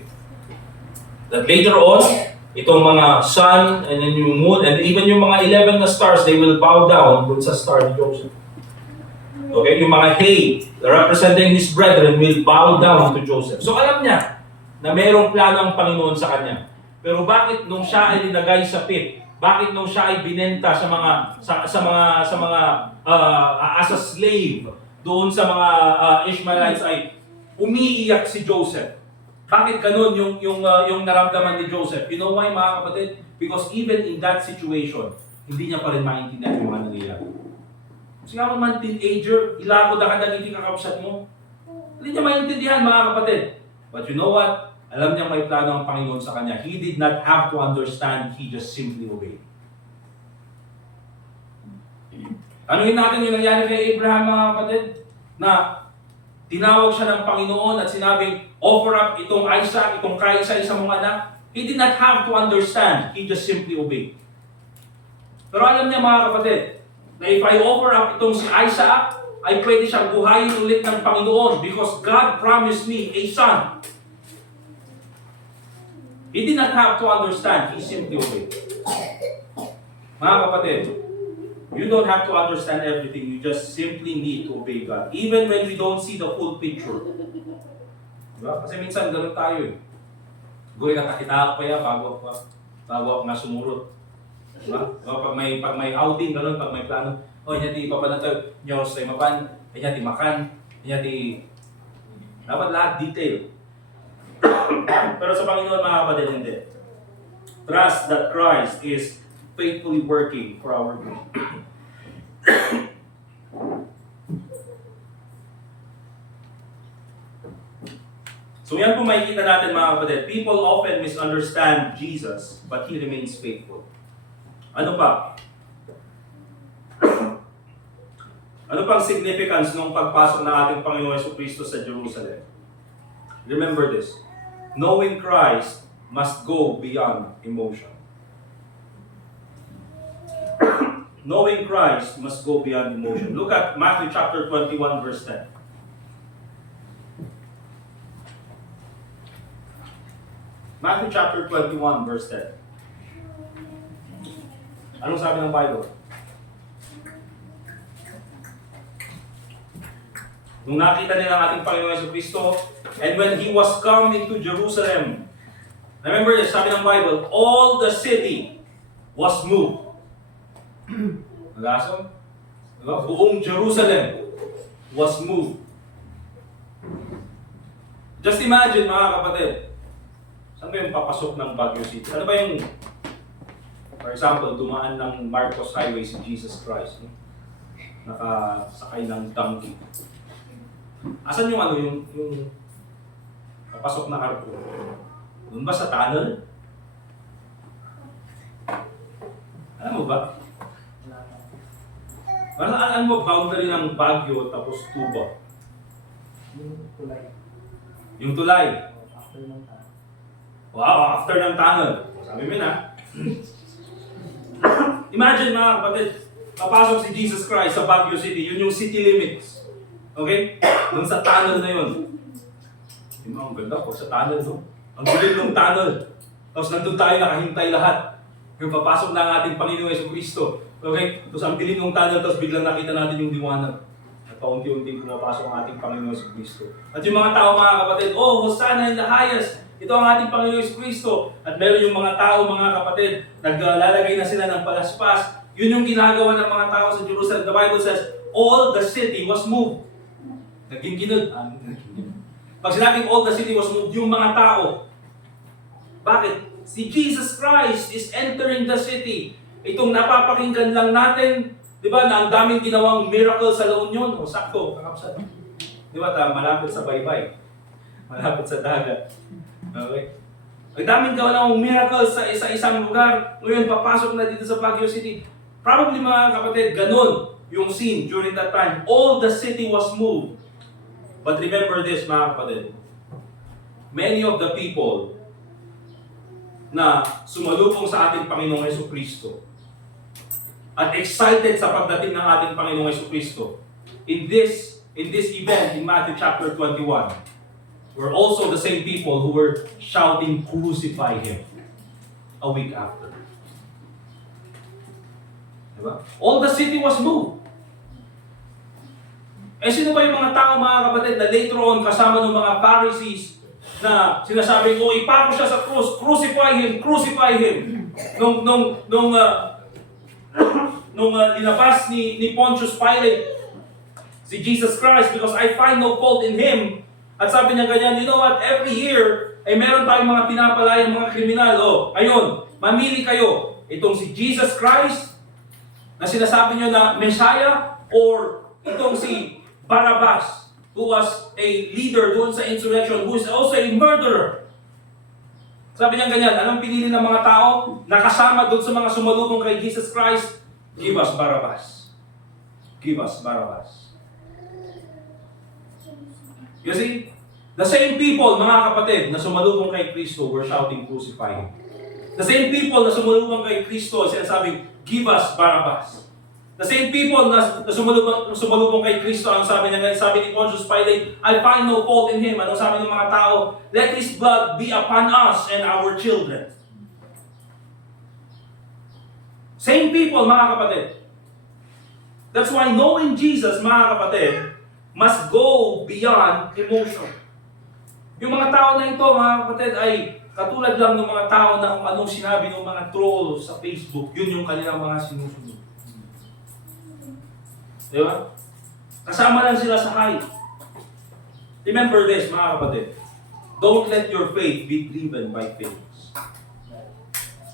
That later on, itong mga sun and then yung moon and even yung mga 11 na stars, they will bow down dun sa star ni Joseph. Okay? Yung mga hay, representing his brethren, will bow down to Joseph. So alam niya na mayroong plano ang Panginoon sa kanya. Pero bakit nung siya ay linagay sa pit? Bakit nung siya ay binenta sa mga as a slave doon sa mga Ishmaelites ay umiiyak si Joseph? Bakit ganun yung naramdaman ni Joseph? You know why, mga kapatid? Because even in that situation, hindi niya pa rin maintindihan yung mga nangyayari. Kasi ako man teenager, ilako da ka nagiging kakapsat mo. Hindi niya maintindihan, mga kapatid. But you know what? Alam niya may plano ang Panginoon sa kanya. He did not have to understand, he just simply obeyed. Anuhin natin yung nangyari kay Abraham, mga kapatid, na tinawag siya ng Panginoon at sinabing, offer up itong Isaac, itong kaisa-isa mong anak. He did not have to understand, he just simply obeyed. Pero alam niya, mga kapatid, na if I offer up itong si Isaac, ay pwede siyang buhayin ulit ng Panginoon because God promised me a son. He did not have to understand, he simply obeyed. Mga kapatid, you don't have to understand everything, you just simply need to obey God. Even when we don't see the full picture. Diba? Kasi minsan ganun tayo eh. Goy, nakakita ako pa yan bago ako nga sumurot. Diba? Pag may outing, ganun, pag may plano, yan di papanatag, Diyos ay mapan, yan di makan, yan di... Dapat lahat detail. Pero sa Panginoon, mga kapatid, hindi. Trust that Christ is faithfully working for our good. So yan po makikita natin, mga kapatid. People often misunderstand Jesus, but He remains faithful. Ano pa? Ano pang significance ng pagpasok ng ating Panginoon Jesucristo sa Jerusalem? Remember this. Knowing Christ must go beyond emotion. Knowing Christ must go beyond emotion. Look at Matthew chapter 21, verse 10. Matthew chapter 21, verse 10. Anong sabi ng Bible? Nung nakita nila ang ating Panginoon Jesucristo, and when He was come into Jerusalem, remember this, sabi ng Bible, all the city was moved. Nagasom? Buong Jerusalem was moved. Just imagine mga kapatid, saan ba yung papasok ng Baguio City? Ano ba yung, for example, dumaan ng Marcos Highway si Jesus Christ, no? Nakasakay ng donkey. Asan yung ano, yung papasok na karpo? Doon ba sa tunnel? Alam mo ba? Ano mo boundary ng Baguio tapos Tuba? Yung tulay. Wow, after ng tunnel. Sabi mo na. Imagine mga kapatid, papasok si Jesus Christ sa Baguio City. Yun yung city limits. Okay? Doon sa tunnel na yun. Yung ang ganda po sa tunnel, no? Ang gulit ng tunnel. Tapos nandun tayo nakahintay lahat. Yung papasok na ang ating Panginoong Jesucristo. Okay? Tapos ang dilim ng tunnel, tapos biglang nakita natin yung liwanag. At paunti-unting pumapasok ang ating Panginoong Jesucristo. At yung mga tao, mga kapatid, oh, Hosanna in the highest! Ito ang ating Panginoong Jesucristo. At meron yung mga tao, mga kapatid, naglalagay na sila ng palaspas. Yun yung ginagawa ng mga tao sa Jerusalem. The Bible says, all the city was moved. Naging ginod. Pag sinabing all the city was moved, yung mga tao. Bakit? Si Jesus Christ is entering the city. Itong napapakinggan lang natin, di ba, na ang daming ginawang miracle sa La Union. O sakto, kakapsat. Di ba, malapit sa baybay. Malapit sa dagat. Okay? Ang daming gawa ng miracle sa isang lugar. Ngayon, papasok na dito sa Baguio City. Probably mga kapatid, ganun yung scene during that time. All the city was moved. But remember this, mga kapatid. Many of the people na sumalubong sa ating Panginoong Jesucristo at excited sa pagdating ng ating Panginoong Jesucristo in this event in Matthew chapter 21 were also the same people who were shouting, "Crucify Him," a week after. Diba? All the city was moved. Eh sino ba yung mga tao, mga kapatid, na later on kasama ng mga Pharisees na sinasabi ko, ipako siya sa krus, crucify Him, crucify Him. Nung linabas ni Pontius Pilate si Jesus Christ because I find no fault in Him. At sabi niya ganyan, you know what, every year ay meron tayong mga pinapalayang mga kriminal. O, ayun, mamili kayo. Itong si Jesus Christ na sinasabi niyo na Messiah or itong si Barabbas who was a leader doon sa insurrection, who is also a murderer. Sabi niya ganyan, anong pinili ng mga tao? Nakasama doon sa mga sumalubong kay Jesus Christ, give us Barabbas. Give us Barabbas. You see, the same people, mga kapatid, na sumalubong kay Kristo were shouting, "Crucify Him." The same people na sumalubong kay Kristo, sinasabing, "Give us Barabbas." The same people na sumalubong kay Kristo, ang sabi niya, sabi ni Pontius Pilate, "I find no fault in Him." Anong sabi ng mga tao? "Let His blood be upon us and our children." Same people, mga kapatid. That's why knowing Jesus, mga kapatid, must go beyond emotion. Yung mga tao na ito, mga kapatid, ay katulad lang ng mga tao na kung anong sinabi ng mga troll sa Facebook, yun yung kanilang mga sinusunod. Di ba? Kasama lang sila sa hype. Remember this, mga kapatid. Don't let your faith be driven by feelings.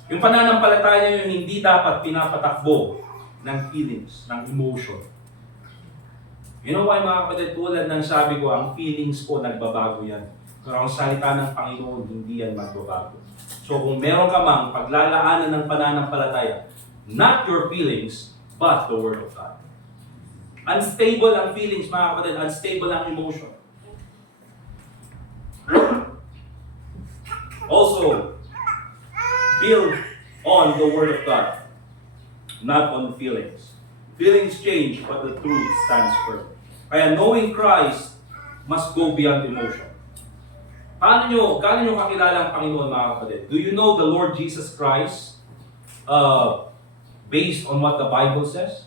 Yung pananampalataya yung hindi dapat pinapatakbo ng feelings, ng emotion. You know why, mga kapatid, tulad ng sabi ko, ang feelings ko nagbabago yan. Pero ang salita ng Panginoon, hindi yan magbabago. So kung meron ka mang paglalaanan ng pananampalataya, not your feelings, but the Word of God. Unstable ang feelings, mga kapatid, unstable ang emotion. Also, build on the Word of God, not on feelings. Feelings change, but the truth stands firm. Kaya knowing Christ must go beyond emotion. Gaano nyo kakilala ang Panginoon, mga kapatid? Do you know the Lord Jesus Christ based on what the Bible says?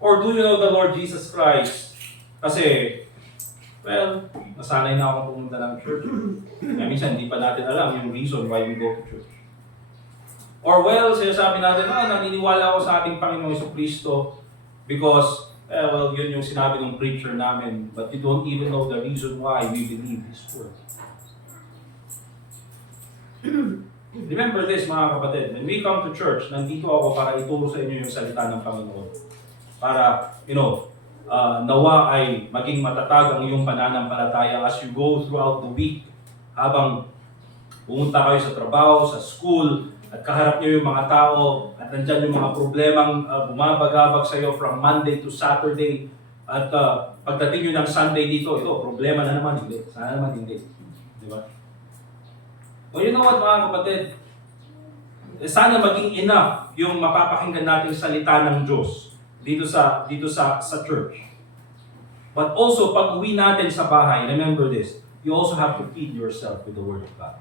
Or do you know the Lord Jesus Christ kasi, well, nasanay na akong pumunta ng church. Kaya minsan, hindi pa natin alam yung reason why we go to church. Or well, sinasabi natin, naniniwala ako sa ating Panginoong Jesucristo because well, yun yung sinabi ng preacher namin, but you don't even know the reason why we believe His word. Remember this, mga kapatid, when we come to church, nandito ako para ituro sa inyo yung salita ng Panginoon. Para, nawa ay maging matatag ang iyong pananampalataya as you go throughout the week. Habang pumunta kayo sa trabaho, sa school, at kaharap niyo yung mga tao, at nandyan yung mga problemang bumabagabag sa iyo from Monday to Saturday, at pagdating nyo ng Sunday dito, ito, problema na naman, hindi. Sana naman hindi. Di ba? O you know what, mga kapatid? Sana maging enough yung mapapakinggan nating salita ng Diyos dito sa church. But also, pag uwi natin sa bahay, remember this, you also have to feed yourself with the Word of God.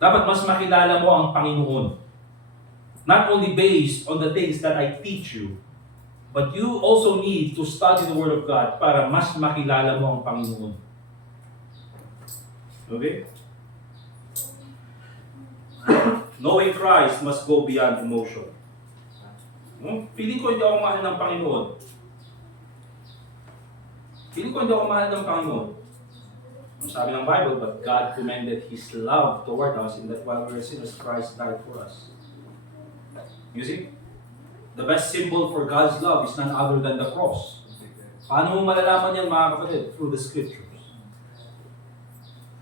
Dapat mas makilala mo ang Panginoon. Not only based on the things that I teach you, but you also need to study the Word of God para mas makilala mo ang Panginoon. Okay? Knowing Christ must go beyond emotion. Feeling ko hindi ako mahal ng Panginoon. Feeling ko hindi ako mahal ng Panginoon. Ang sabi ng Bible, but God commended His love toward us in that while we were sinners, Christ died for us. You see? The best symbol for God's love is none other than the cross. Paano mo malalaman yan, mga kapatid? Through the Scriptures.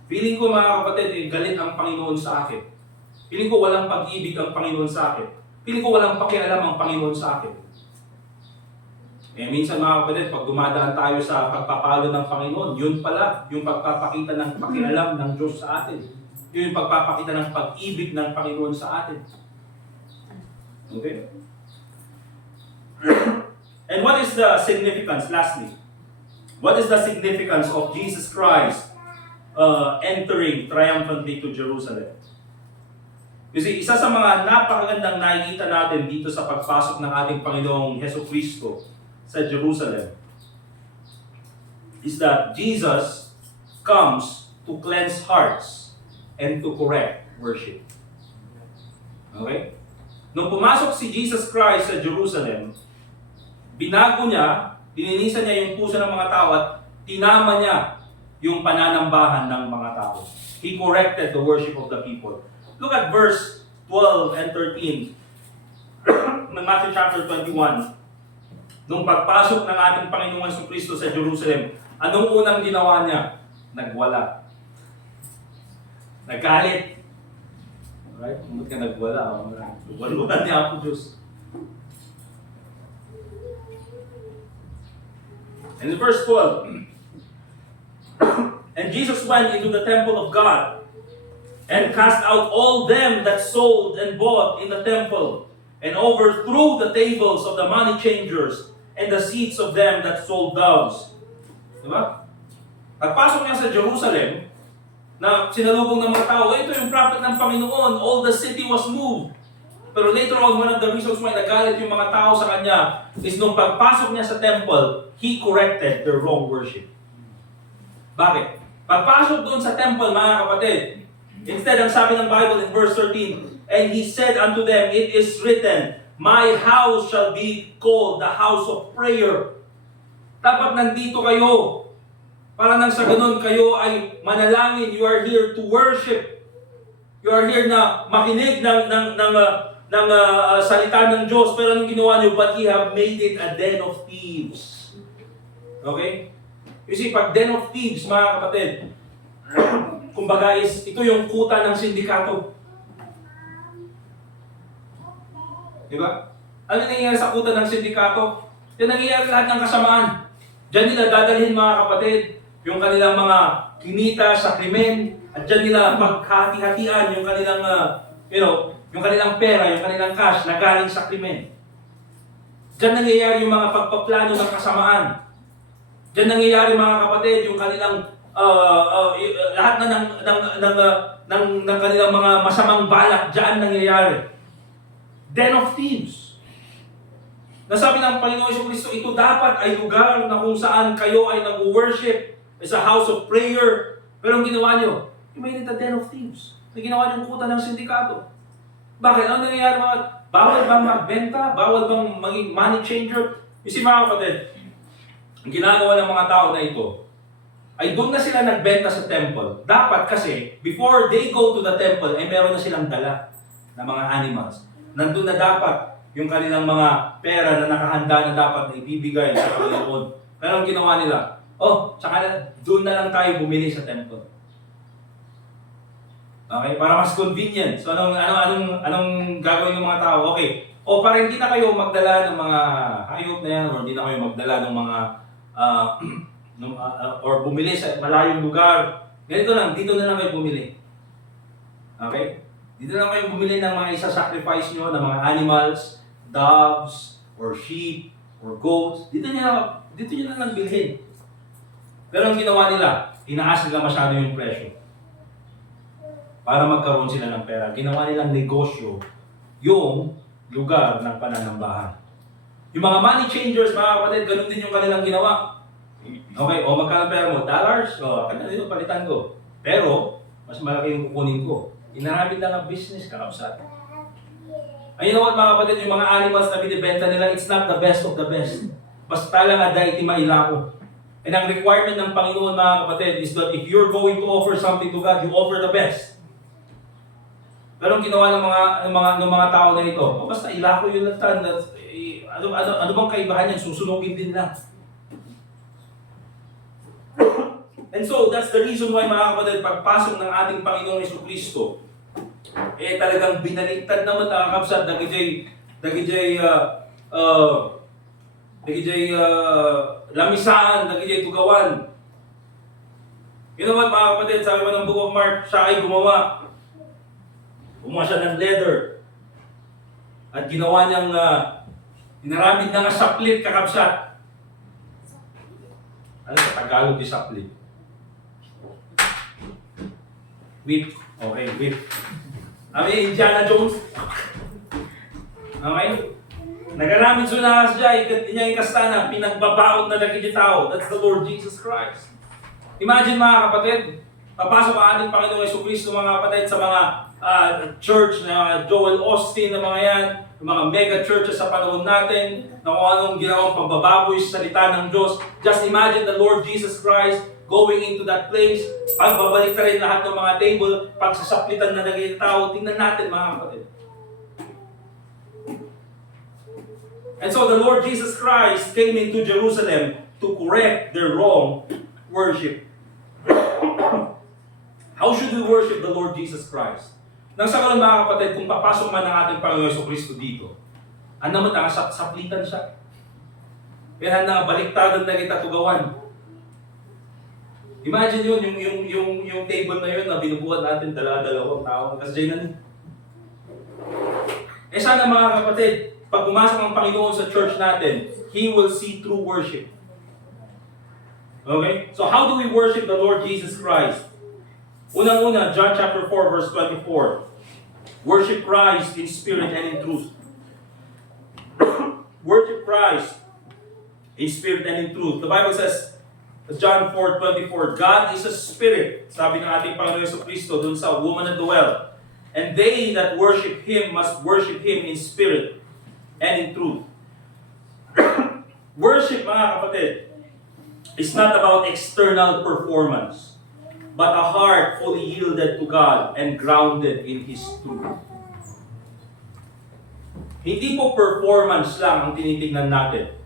Feeling ko, mga kapatid, galit ang Panginoon sa akin. Feeling ko walang pag-ibig ang Panginoon sa akin. Feeling ko walang pakialam ang Panginoon sa akin. Minsan, mga kapatid, pag dumadaan tayo sa pagpapalo ng Panginoon, yun pala yung pagpapakita ng pakialam ng Diyos sa atin. Yun yung pagpapakita ng pag-ibig ng Panginoon sa atin. Okay? And what is the significance, lastly? What is the significance of Jesus Christ entering triumphantly to Jerusalem? You see, isa sa mga napakagandang nakikita natin dito sa pagpasok ng ating Panginoong Jesucristo sa Jerusalem is that Jesus comes to cleanse hearts and to correct worship. Okay? Nung pumasok si Jesus Christ sa Jerusalem, binago niya, dininisan niya yung puso ng mga tao at tinama niya yung pananambahan ng mga tao. He corrected the worship of the people. Look at verse 12 and 13 ng Matthew chapter 21. Nung pagpasok ng ating Panginoong Jesucristo sa Jerusalem, anong unang ginawa niya? Nagwala. Nagalit. Alright? Kung ka nagwala, wala niya ako Diyos. And in verse 12, and Jesus went into the temple of God and cast out all them that sold and bought in the temple, and overthrew the tables of the money changers and the seats of them that sold doves. Diba? Pagpasok niya sa Jerusalem, na sinalubong ng mga tao, ito yung prophet ng Panginoon, all the city was moved. Pero later on, one of the reasons why nagalit yung mga tao sa kanya is nung pagpasok niya sa temple, he corrected their wrong worship. Bakit? Pagpasok doon sa temple, mga kapatid, instead, ang sabi ng Bible in verse 13, and he said unto them, it is written, my house shall be called the house of prayer. Dapat nandito kayo. Para nang sa ganun, kayo ay manalangin. You are here to worship. You are here na makinig ng salita ng Diyos. Pero anong ginawa niyo? But ye have made it a den of thieves. Okay? You see, pag den of thieves, mga kapatid, kumbaga ito yung kuta ng sindikato. Diba? Ano nangyayari sa kuta ng sindikato? Yan nangyayari lahat ng kasamaan. Diyan nila dadalhin, mga kapatid, yung kanilang mga kinita sa krimen, at diyan nila maghati-hatian yung kanilang, yung kanilang pera, yung kanilang cash na galing sa krimen. Diyan nangyayari yung mga pagpaplano ng kasamaan. Diyan nangyayari, mga kapatid, yung kanilang lahat na ng kanilang mga masamang balak, diyan nangyayari. Den of thieves. Nasabi ng Panginoon Jesucristo, ito dapat ay lugar na kung saan kayo ay nag-worship, is a house of prayer. Pero ang ginawa nyo, you made it a den of thieves. Na ginawa nyo kuta ng sindikato. Bakit? Ano nangyayari mga? Bawal bang magbenta? Bawal bang maging money changer? Kasi mga kapatid, ang ginagawa ng mga tao na ito, ay doon na sila nagbenta sa temple. Dapat kasi, before they go to the temple, ay meron na silang dala na mga animals. Nandun na dapat yung kanilang mga pera na nakahanda na dapat na ibibigay sa Panginoon. Pero ang ginawa nila, tsaka na, doon na lang tayo bumili sa temple. Okay, para mas convenient. So anong gagawin ng mga tao? Okay. Para hindi na kayo magdala ng mga hayop na yan, or hindi na kayo magdala ng mga or bumili sa malayong lugar. Ganito lang, dito na lang kayo bumili. Okay? Dito na lang kayo bumili ng mga isa-sacrifice nyo, ng mga animals, doves, or sheep, or goats. Dito nyo na lang bilhin. Pero ang ginawa nila, inaas nila masyado yung presyo. Para magkaroon sila ng pera. Ginawa nilang negosyo yung lugar ng pananambahan. Yung mga money changers, mga kapatid, ganun din yung kanilang ginawa. Okay, magkano pera mo? Dollars? Kanya dito, palitan ko. Pero, mas malaki yung kukunin ko. Inaramid lang ang business, kakapsat. Ayun naman mga kapatid, yung mga animals na binibenta nila, it's not the best of the best. Basta lang aday iti mailako. And ang requirement ng Panginoon mga kapatid is that if you're going to offer something to God, you offer the best. Pero ang ginawa ng mga tao na ito, basta ilako yung latan, ano bang kaibahan yan, susunugin din lang. And so, that's the reason why mga kapatid, pagpasok ng ating Panginoong Jesucristo, talagang binaliktad naman nakakapsat, dagijay lamisaan, dagijay tugawan. You know what mga kapatid, sabi mo ng Book of Mark, siya ay gumawa siya ng leather. At ginawa niyang, inaramid na nga saplit, kakapsat. Ano sa Tagalog yung saplit? Whip. Okay, whip. Indiana Jones. Okay? Nagaramid siya niya yung kastana, pinagbabaon na naging tao. That's the Lord Jesus Christ. Imagine mga kapatid, papasok ang ating Panginoong Jesucristo mga kapatid sa mga church na Joel Austin na mga yan, yung mga mega churches sa panahon natin, na kung anong ginawang pagbababoy sa salita ng Diyos. Just imagine the Lord Jesus Christ going into that place, pagbabalik rin lahat ng mga table, pagsasaplitan na naging tao. Tingnan natin mga kapatid. And so the Lord Jesus Christ came into Jerusalem to correct their wrong worship. How should we worship the Lord Jesus Christ? Nang sa kalang mga kapatid, kung papasok man ang ating Panginoon Jesucristo dito, naman saplitan siya. Kaya na baliktadan na kita tugawan. Imagine yun, yung table na yun na binubuhat natin dalawang tao. Kasi dyan sana mga kapatid, pag pumasok ang Panginoon sa church natin, He will see true worship. Okay? So how do we worship the Lord Jesus Christ? Unang-una, John chapter 4, verse 24. Worship Christ in spirit and in truth. Worship Christ in spirit and in truth. The Bible says, John 4:24, God is a spirit. Sabi ng ating Panginoon Jesucristo dun sa woman at the well. And they that worship Him must worship Him in spirit and in truth. Worship, mga kapatid, is not about external performance, but a heart fully yielded to God and grounded in His truth. Hindi po performance lang ang tinitingnan natin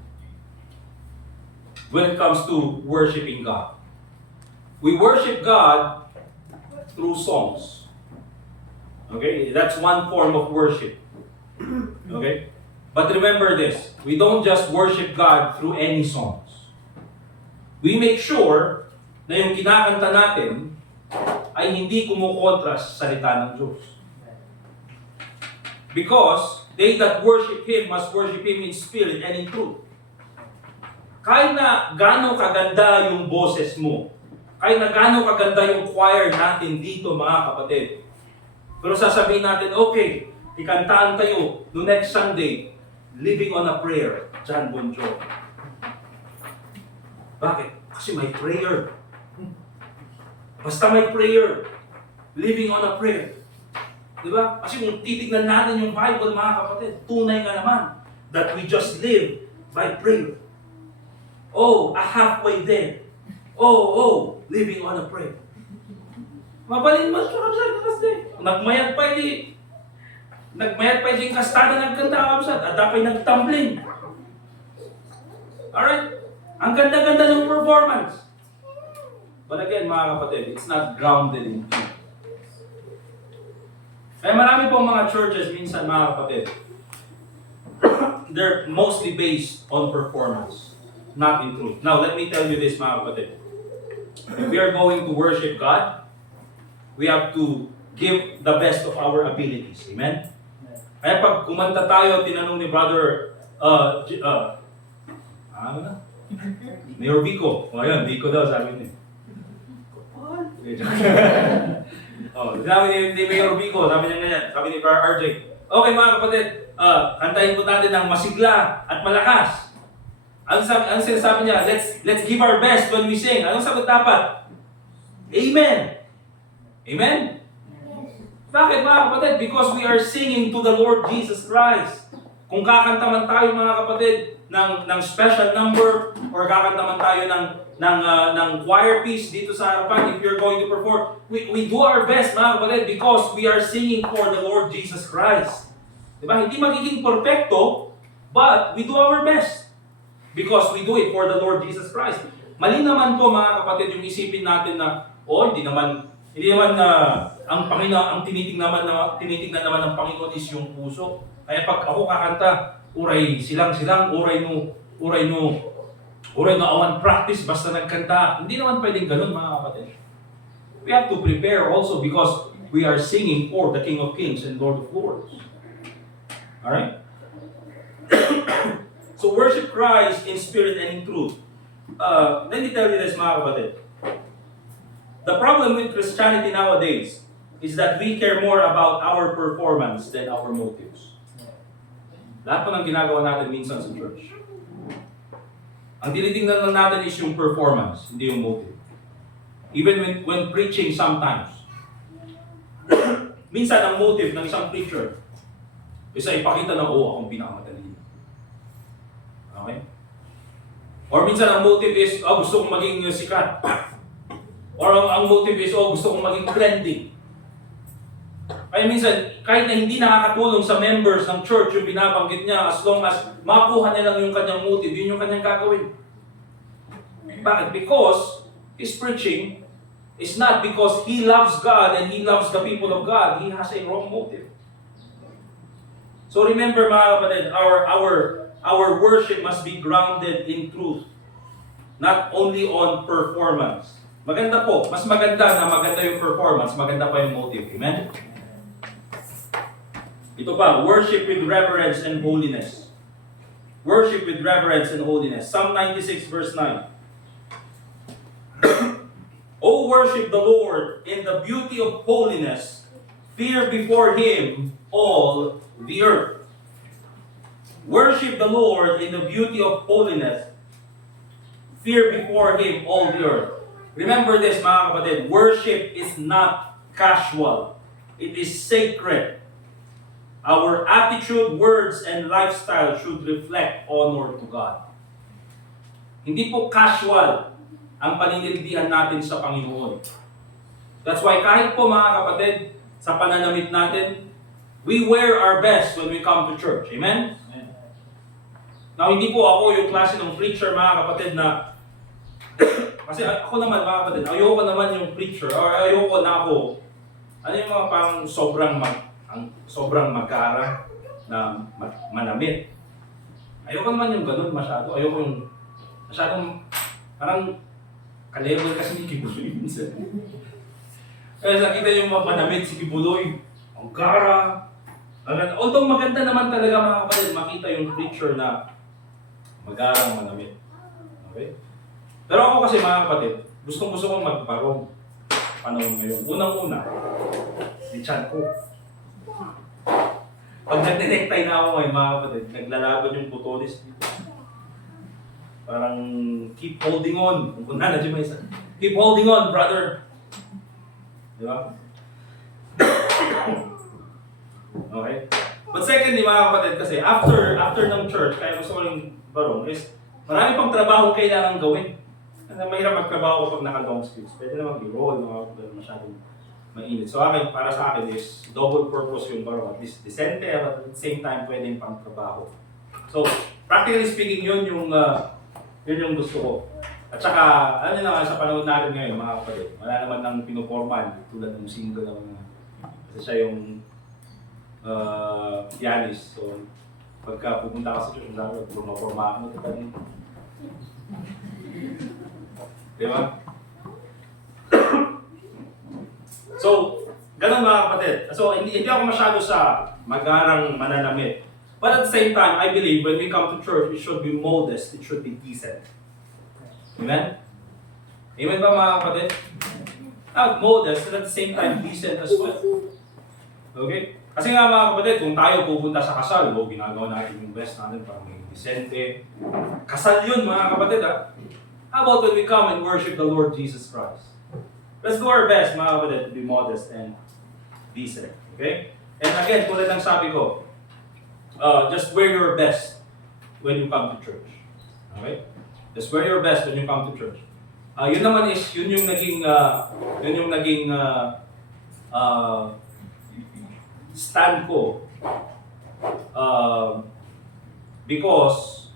when it comes to worshiping God. We worship God through songs. Okay? That's one form of worship. Okay? But remember this, we don't just worship God through any songs. We make sure na yung kinakanta natin ay hindi kumukontra sa salita ng Diyos. Because they that worship Him must worship Him in spirit and in truth. Kahit na gano'ng kaganda yung boses mo, kahit na gano'ng kaganda yung choir natin dito mga kapatid, pero sasabihin natin, okay, ikantaan tayo no next Sunday, Living on a Prayer, John Bon Jovi. Bakit? Kasi may prayer. Basta may prayer. Living on a prayer. Diba? Kasi kung titignan natin yung Bible, mga kapatid, tunay ka naman that we just live by prayer. Oh, a halfway there. Oh, living on a prayer. Mabalin mo siya kapsat. Nagmayat pa yung kastada nagkanta kapsat. At dapay nagtumbling. Alright? Ang ganda-ganda ng performance. But again, mga kapatid, it's not grounded in truth. Kaya marami pong mga churches minsan, mga kapatid, they're mostly based on performance, not in truth. Now, let me tell you this, mga kapatid. If we are going to worship God, we have to give the best of our abilities. Amen? Kaya pag kumanta tayo, tinanong ni Brother, ano na? Mayor Vico. O ayun, Vico daw, sabi niya. Sabi ni Mayor Vico, sabi niya ganyan, sabi ni Brother RJ, okay mga kapatid, kantahin po natin ng masigla at malakas. Ang sinasabi niya, let's give our best when we sing. Anong sagot dapat? Amen. Amen? Bakit mga kapatid? Because we are singing to the Lord Jesus Christ. Kung kakanta man tayo mga kapatid ng special number or kakanta man tayo ng choir piece dito sa harapan, if you're going to perform, we do our best mga kapatid because we are singing for the Lord Jesus Christ. Diba? Hindi magiging perfecto, but we do our best because we do it for the Lord Jesus Christ. Mali naman po mga kapatid yung isipin natin na hindi naman ang Panginoon, ang tinitingnan naman ng Panginoon is yung puso. Kaya pag ako kakanta, uray silang, uray no awan practice, basta nagkanta. Hindi naman pwedeng ganun mga kapatid. We have to prepare also because we are singing for the King of Kings and Lord of Lords. Alright? So worship Christ in spirit and in truth. Let me tell you this mga kapatid. The problem with Christianity nowadays is that we care more about our performance than our motives. Lahat po ng ginagawa natin minsan sa church. Ang tinitingnan lang natin is yung performance, hindi yung motive. Even when preaching sometimes. Minsan ang motive ng isang preacher is ipakita na, akong pinakamadali. Okay? Or minsan ang motive is, gusto kong maging sikat. Or ang motive is, gusto kong maging trending. Kaya minsan, kahit na hindi nakakatulong sa members ng church yung binabanggit niya, as long as makuha niya lang yung kanyang motive, yun yung kanyang gagawin. Bakit? Because his preaching is not because he loves God and he loves the people of God. He has a wrong motive. So remember mga kapatid, our worship must be grounded in truth, not only on performance. Maganda po, mas maganda na maganda yung performance, maganda pa yung motive. Amen? Ito pa, worship with reverence and holiness. Worship with reverence and holiness. Psalm 96 verse 9. O worship the Lord in the beauty of holiness. Fear before Him all the earth. Worship the Lord in the beauty of holiness. Fear before Him all the earth. Remember this mga kapatid, worship is not casual. It is sacred. Our attitude, words, and lifestyle should reflect honor to God. Hindi po casual ang paninilbihan natin sa Panginoon. That's why kahit po mga kapatid, sa pananamit natin, we wear our best when we come to church. Amen? Now, hindi po ako yung klase ng preacher mga kapatid na kasi ako naman mga kapatid, ayoko naman yung preacher or ayoko na ako yung mga pang sobrang magkara na manamit. Ayoko naman yung ganun masyado. Ayoko yung masyadong parang ka-level kasi ni Kibuloy minsan. Kaya nakita yung mga manamit si Kibuloy, ang gara. Although maganda naman talaga mga kapatid, makita yung preacher na magarang manamit. Okay? Pero ako kasi mga kapatid, gustong-gusto kong magparong panahon ngayon. Unang-una, di chan ko. Pag nagde-necktie na ako ngayon mga kapatid, naglalaban yung butones dito. Parang keep holding on. Kung na dyan may isa. Keep holding on, brother. Di ba? Okay? But secondly, mga kapatid, kasi after ng church, kaya gusto ko yung barong, is marami pang trabaho kailangan gawin. Mahirap magtrabaho kapag naka-long sleeves. Pwede naman i-roll, mga kapatid, masyadong mainit. So akin, para sa akin is double purpose yung barong. At least decente, but at the same time, pwede yung pang trabaho. So, practically speaking, yun yung gusto ko. At saka, ano na sa panahon natin ngayon, mga kapatid, wala naman nang pinupormal tulad ng single na kasi siya yung pianist. So, pagka pupunta ka sa church, sabi ko, pumaporma mo ito kanina. Di ba? So, ganun mga kapatid. So, hindi ako masyado sa magarang mananamit. But at the same time, I believe when we come to church, it should be modest, it should be decent. Amen? Amen ba mga kapatid? Modest and at the same time decent as well. Okay? Kasi nga mga kapatid, kung tayo pupunta sa kasal, ginagawa natin yung best natin para may decente. Kasal yun mga kapatid ha? How about when we come and worship the Lord Jesus Christ? Let's do our best mga kapatid to be modest and decent. Okay? And again, tulad ng sabi ko, just wear your best when you come to church. Okay? Just wear your best when you come to church. Yun naman is, yun yung naging stand ko. Because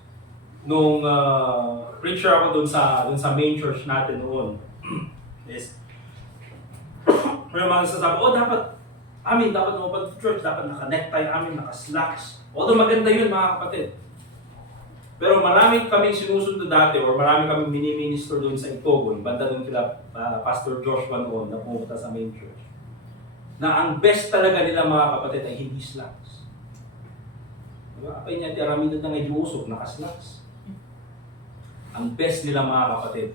nung preacher ako dun sa main church natin noon, is may mga sasabi, dapat lumabas sa church, dapat naka-necktie, naka-slacks. Although maganda yun mga kapatid. Pero marami kaming sinusunod dati or marami kaming mini-minister doon sa Itogon, banda doon kila Pastor Joshua noon na pumunta sa main church. Na ang best talaga nila mga kapatid ay hindi slacks. Diba? Apay niya, tiyaramidad na ngay usok, naka-slacks. Ang best nila mga kapatid,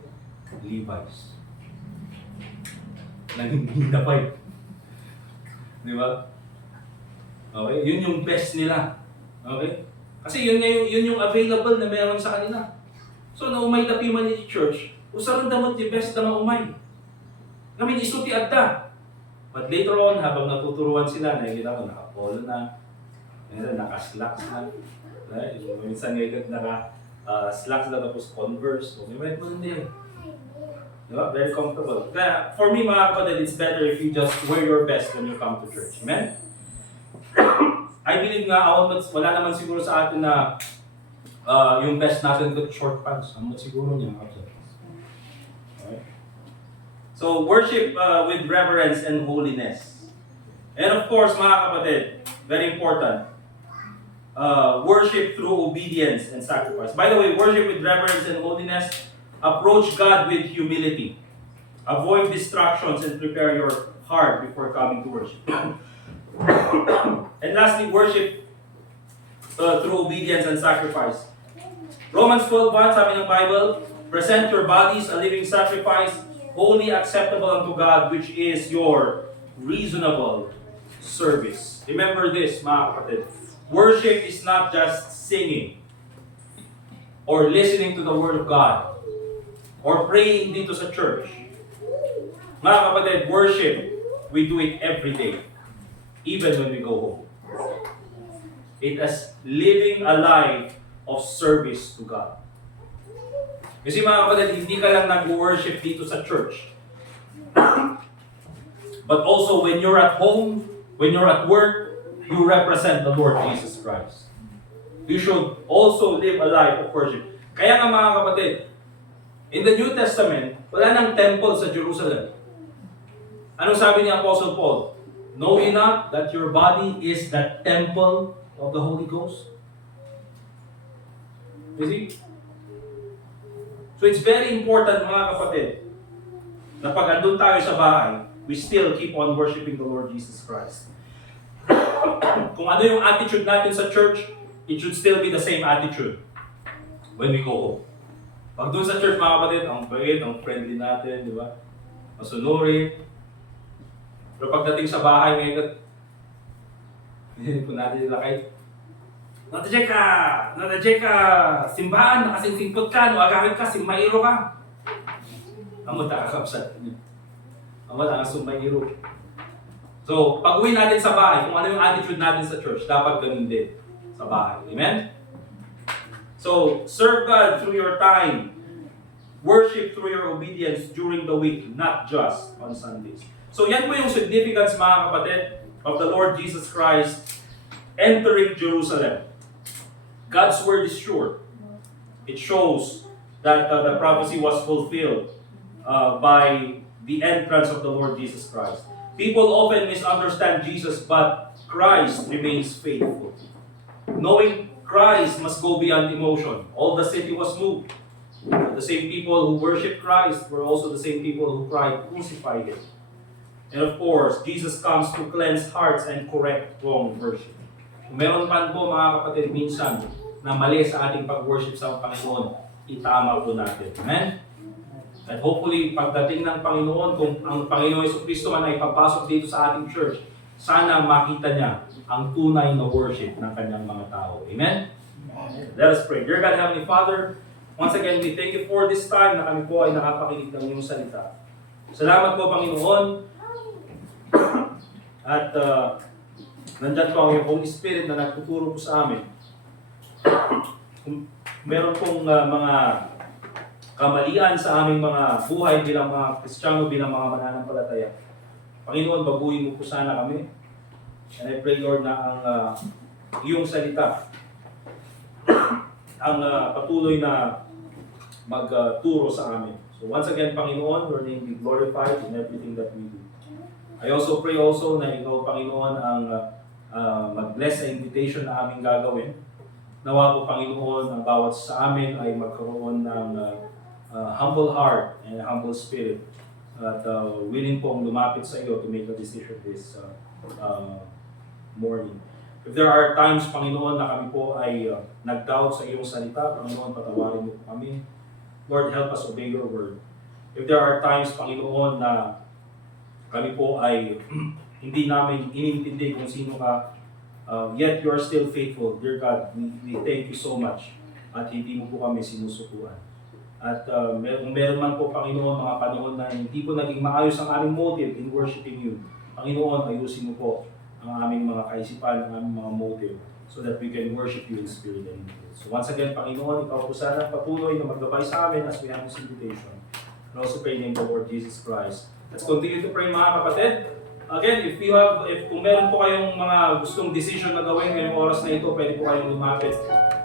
Levi's. Nang hindi napay. Di ba? Okay? Yun yung best nila. Okay? Kasi yun yung available na meron sa kanila. So, na umay tapi man ni church, usaron damot yung best na maumay. Kami isuti adda. But later on, habang natuturuan sila, nakikita ko, naka-polo na, naka-slacks na. Right? Minsan ngayon, naka-slacks na tapos Converse. So, may mo hindi. Diba? Very comfortable. Kaya, for me mga kapatid, it's better if you just wear your best when you come to church. Amen? I believe nga, wala naman siguro sa atin na yung best natin ko short pants. Ano siguro niya? Okay. So, worship with reverence and holiness. And of course, mga kapatid, very important, worship through obedience and sacrifice. By the way, worship with reverence and holiness, approach God with humility. Avoid distractions and prepare your heart before coming to worship. And lastly, worship through obedience and sacrifice. Romans 12:1, sabi ng Bible, present your bodies a living sacrifice, holy, acceptable unto God, which is your reasonable service. Remember this, mga kapatid. Worship is not just singing or listening to the Word of God or praying dito sa church. Mga kapatid, worship, we do it every day. Even when we go home. It is living a life of service to God. Kasi mga kapatid, hindi ka lang nag-worship dito sa church. But also when you're at home, when you're at work, you represent the Lord Jesus Christ. You should also live a life of worship. Kaya nga mga kapatid, in the New Testament, wala nang temple sa Jerusalem. Anong sabi ni Apostle Paul? Know ye not that your body is the temple of the Holy Ghost? You see? So it's very important mga kapatid na pag andun tayo sa bahay, we still keep on worshiping the Lord Jesus Christ. Kung ano yung attitude natin sa church, it should still be the same attitude when we go home. Pag doon sa church mga kapatid, ang bait, ang friendly natin, di ba? Masunurin. Pero pagdating sa bahay ngayon, kung natin nilakay, Nata-check ka, simbahan, nakasingsingpot ka, nuagawin ka, simmairo ka. Amo ta kakapsat niyo. Amo ta sumairo. So, pag uwi natin sa bahay, kung ano yung attitude natin sa church, dapat ganun din sa bahay. Amen? So, serve God through your time. Worship through your obedience during the week, not just on Sundays. So, yan po yung significance, mga kapatid, of the Lord Jesus Christ entering Jerusalem. God's word is sure. It shows that the prophecy was fulfilled by the entrance of the Lord Jesus Christ. People often misunderstand Jesus, but Christ remains faithful. Knowing Christ must go beyond emotion. All the city was moved. The same people who worshiped Christ were also the same people who cried, "Crucify Him." And of course, Jesus comes to cleanse hearts and correct wrong worship. Kung meron man po, mga kapatid, minsan na mali sa ating pag-worship sa Panginoon, itama po natin. Amen? And hopefully, pagdating ng Panginoon, kung ang Panginoon Jesucristo man ay papasok dito sa ating church, sana makita niya ang tunay na worship ng kanyang mga tao. Amen? Let us pray. Dear God, Heavenly Father, once again, we thank you for this time na kami po ay nakapakinig ng iyong salita. Salamat po, Panginoon. At nandyan po ang iyong Holy Spirit na nagtuturo po sa amin. Kung meron pong mga kamalian sa aming mga buhay bilang mga Kristiyano, bilang mga mananampalataya, Panginoon, baguhin mo po sana kami. And I pray, Lord, na ang iyong salita ang patuloy na magturo sa amin. So once again, Panginoon, your name be glorified in everything that we do. I also pray also na ikaw, Panginoon, ang mag-bless sa invitation na aming gagawin. Nawa po, Panginoon, ang bawat sa amin ay magkaroon ng humble heart and humble spirit at willing pong lumapit sa iyo to make a decision this morning. If there are times, Panginoon, na kami po ay nag-doubt sa iyong salita, Panginoon, patawarin mo po kami. Lord, help us obey your word. If there are times, Panginoon, na kami po ay hindi namin inintindi kung sino ka, yet you are still faithful. Dear God, we thank you so much at hindi mo po kami sinusukuan. At kung meron man po, Panginoon, mga panahon na hindi po naging maayos ang aming motive in worshiping you, Panginoon, ayusin mo po ang aming mga kaisipan, ang aming mga motive, so that we can worship you in spirit and in truth. So once again, Panginoon, ikaw po sana patuloy na maggabay sa amin as we have this invitation. And also pray in the Lord Jesus Christ. Let's continue to pray, mga kapatid. Again, if kung meron po kayong mga gustong decision na gawin ngayong oras na ito, pwede po kayong lumapit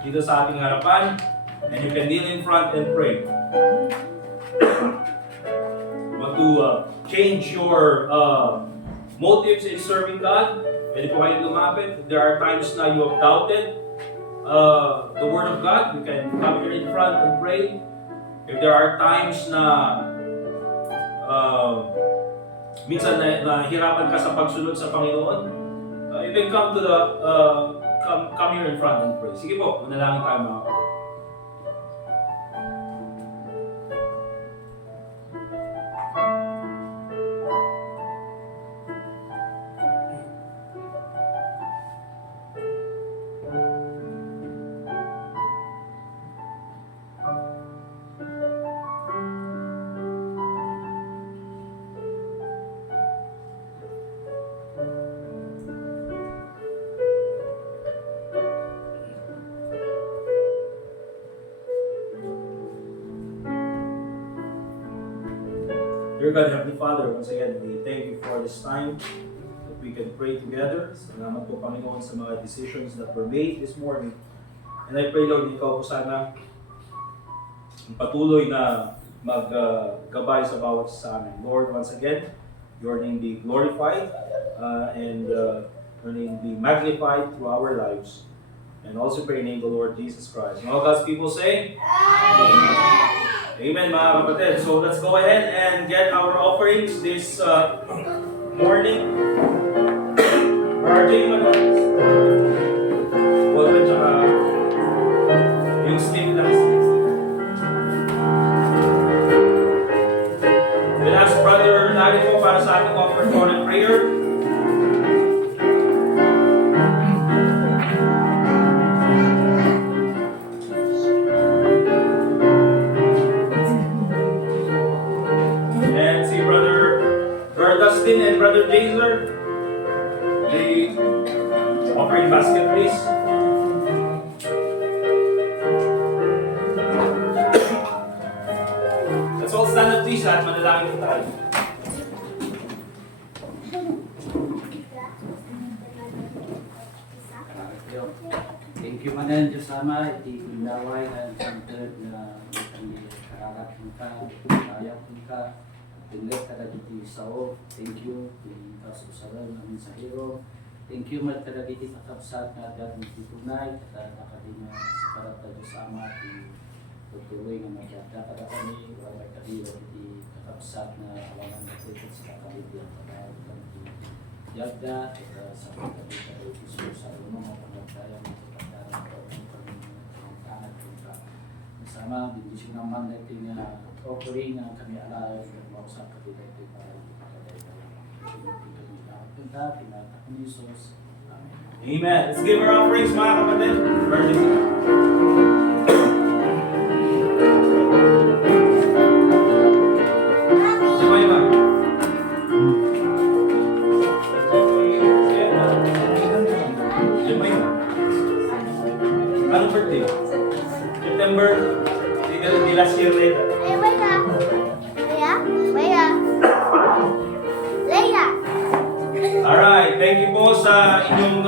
dito sa ating harapan. And you can kneel in front and pray. You want to change your motives in serving God? Pwede po kayong lumapit. If there are times na you have doubted the Word of God, you can come here in front and pray. If there are times na minsan nahihirapan ka sa pagsunod sa Panginoon, you can come to the come here in front and pray. Sige po, manalangin tayo, mga kapatid. Dear God, Heavenly Father, once again, we thank you for this time that we can pray together. Salamat po, Panginoon, sa mga decisions that were made this morning. And I pray, Lord, ikaw po sana patuloy na maggabay sa bawat sa amin. Lord, once again, your name be glorified and your name be magnified through our lives. And also pray in the name of the Lord Jesus Christ. And all God's people say, Amen. Amen, mga kapatid. So let's go ahead and get our offerings this morning. RJ, welcome tsaka yung sleep last. We'll ask Brother Larry po para sa ating offertory prayer. And Brother Jazer, manalangin po tayo. Thank you manan Diyos Ama, iti indaway na santed na hindi kararat ka, kaya ka, tinglet ka diti sao. Thank you, sa usalan namin sa hero. Thank you mat kada diti kakabsat na dati tunay at nakadina sa karata Diyos Ama, tutuloy nga magyada kada kami, wala kadi diti kakabsat na awalan na sa kakabit at pagkakas yagda at sa pagkabit at Jesus sa mga pagkakayang sama bindisyon naman natin na offering na kami alay ng mga usap kapitay para ipagkakay pinata ni Jesus. Amen. Amen. Let's give our offerings, mga kapatid. Verse Sabay ba? Sabay ba? Anong birthday? September? Di last year na ito. Alright, thank you po sa inyong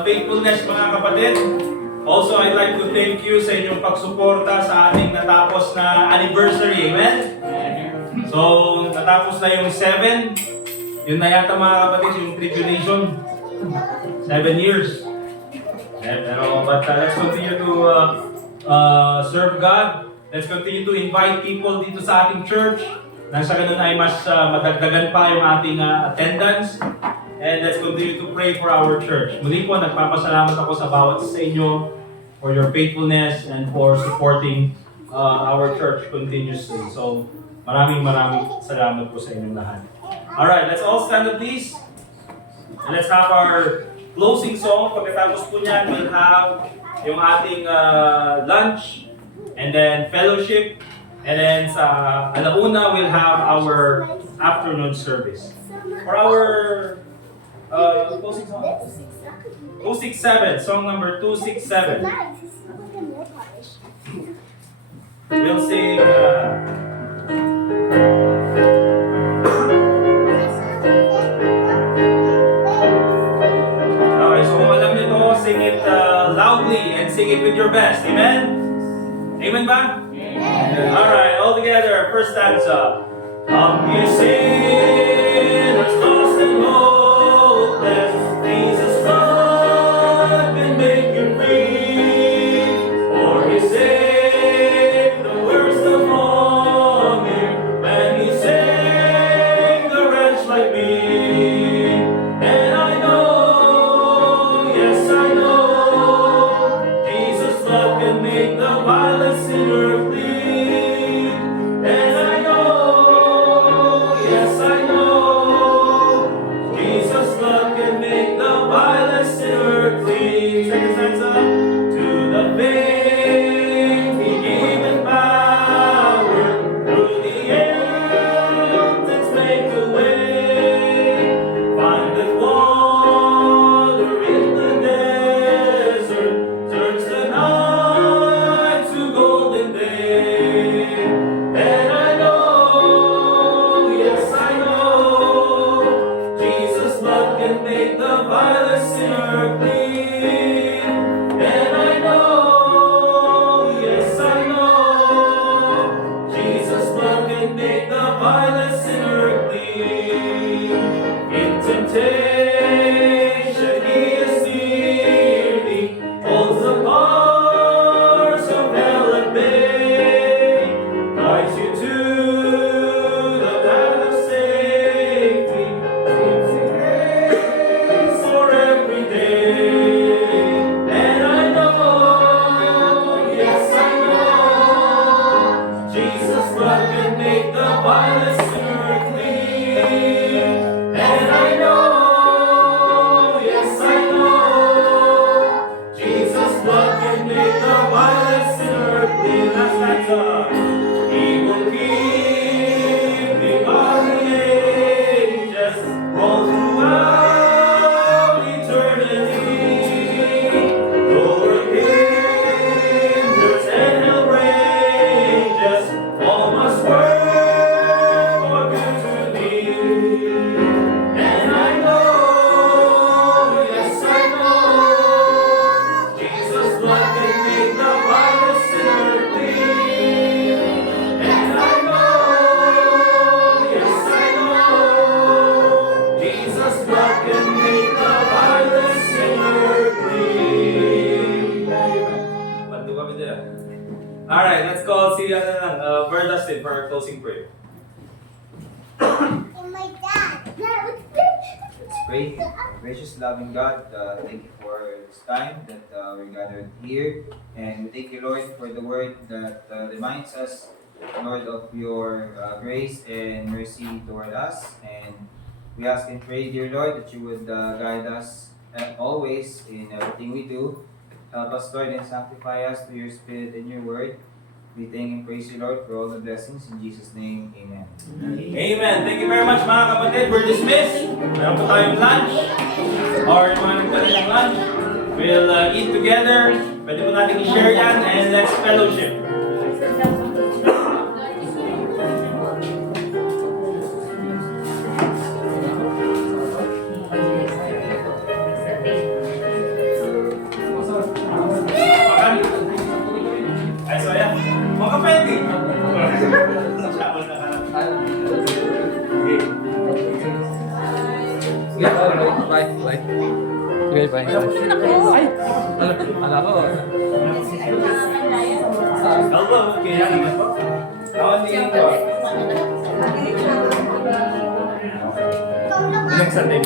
faithfulness, mga kapatid. Also, I'd like to thank you sa inyong pagsuporta sa ating natapos na anniversary. Amen? So, natapos na yung 7. Yun na yata, mga kapatid, yung tribulation. 7 years. But let's continue to serve God. Let's continue to invite people dito sa ating church. Nang sa ganun ay mas madagdagan pa yung ating attendance. And let's continue to pray for our church. Muli po, nagpapasalamat ako sa bawat sa inyo for your faithfulness and for supporting our church continuously. So, maraming salamat po sa inyong lahat. Alright, let's all stand up please. And let's have our closing song. Pagkatapos po niyan, we'll have yung ating lunch and then fellowship. And then sa alauna, we'll have our afternoon service. For our closing song, 267, song number 267. We'll sing okay, so kung alam niyo to, sing it loudly and sing it with your best. Amen? Amen ba? Amen. Alright, all together, first stanza. Come ye sinners lost and hopeless, Jesus' blood can make you free. For He saved the worst among you, and He saved a wretch like me. And I know, yes I know, Jesus' blood can make the vilest sinner clean. And I know, yes I know, Jesus' blood can make the vilest sinner clean. Second stanza. To the faith He gave power, through the mountains make a way. Find the water in the desert, turns the night to golden day. Alright, let's call si Brother Dustin for our closing prayer. Let's pray. Gracious, loving God, thank you for this time that we're gathered here. And we thank you, Lord, for the word that reminds us, Lord, of your grace and mercy toward us. And we ask and pray, dear Lord, that you would guide us always in everything we do. Help us, Lord, and sanctify us through your Spirit and your word. We thank and praise you, Lord, for all the blessings. In Jesus' name, amen. Amen. Thank you very much mga kapatid. We're dismissed. Meron pa tayong lunch. Or yung mga nagdala ng lunch. We'll eat together. Pwede po natin i-share yan. And let's fellowship. Ay, so yan. Mga pwede. Bye. Bye. Okay, bye. Ay! Ala ko. Hello, okay. Ingat po. Awan din po. Next Sunday.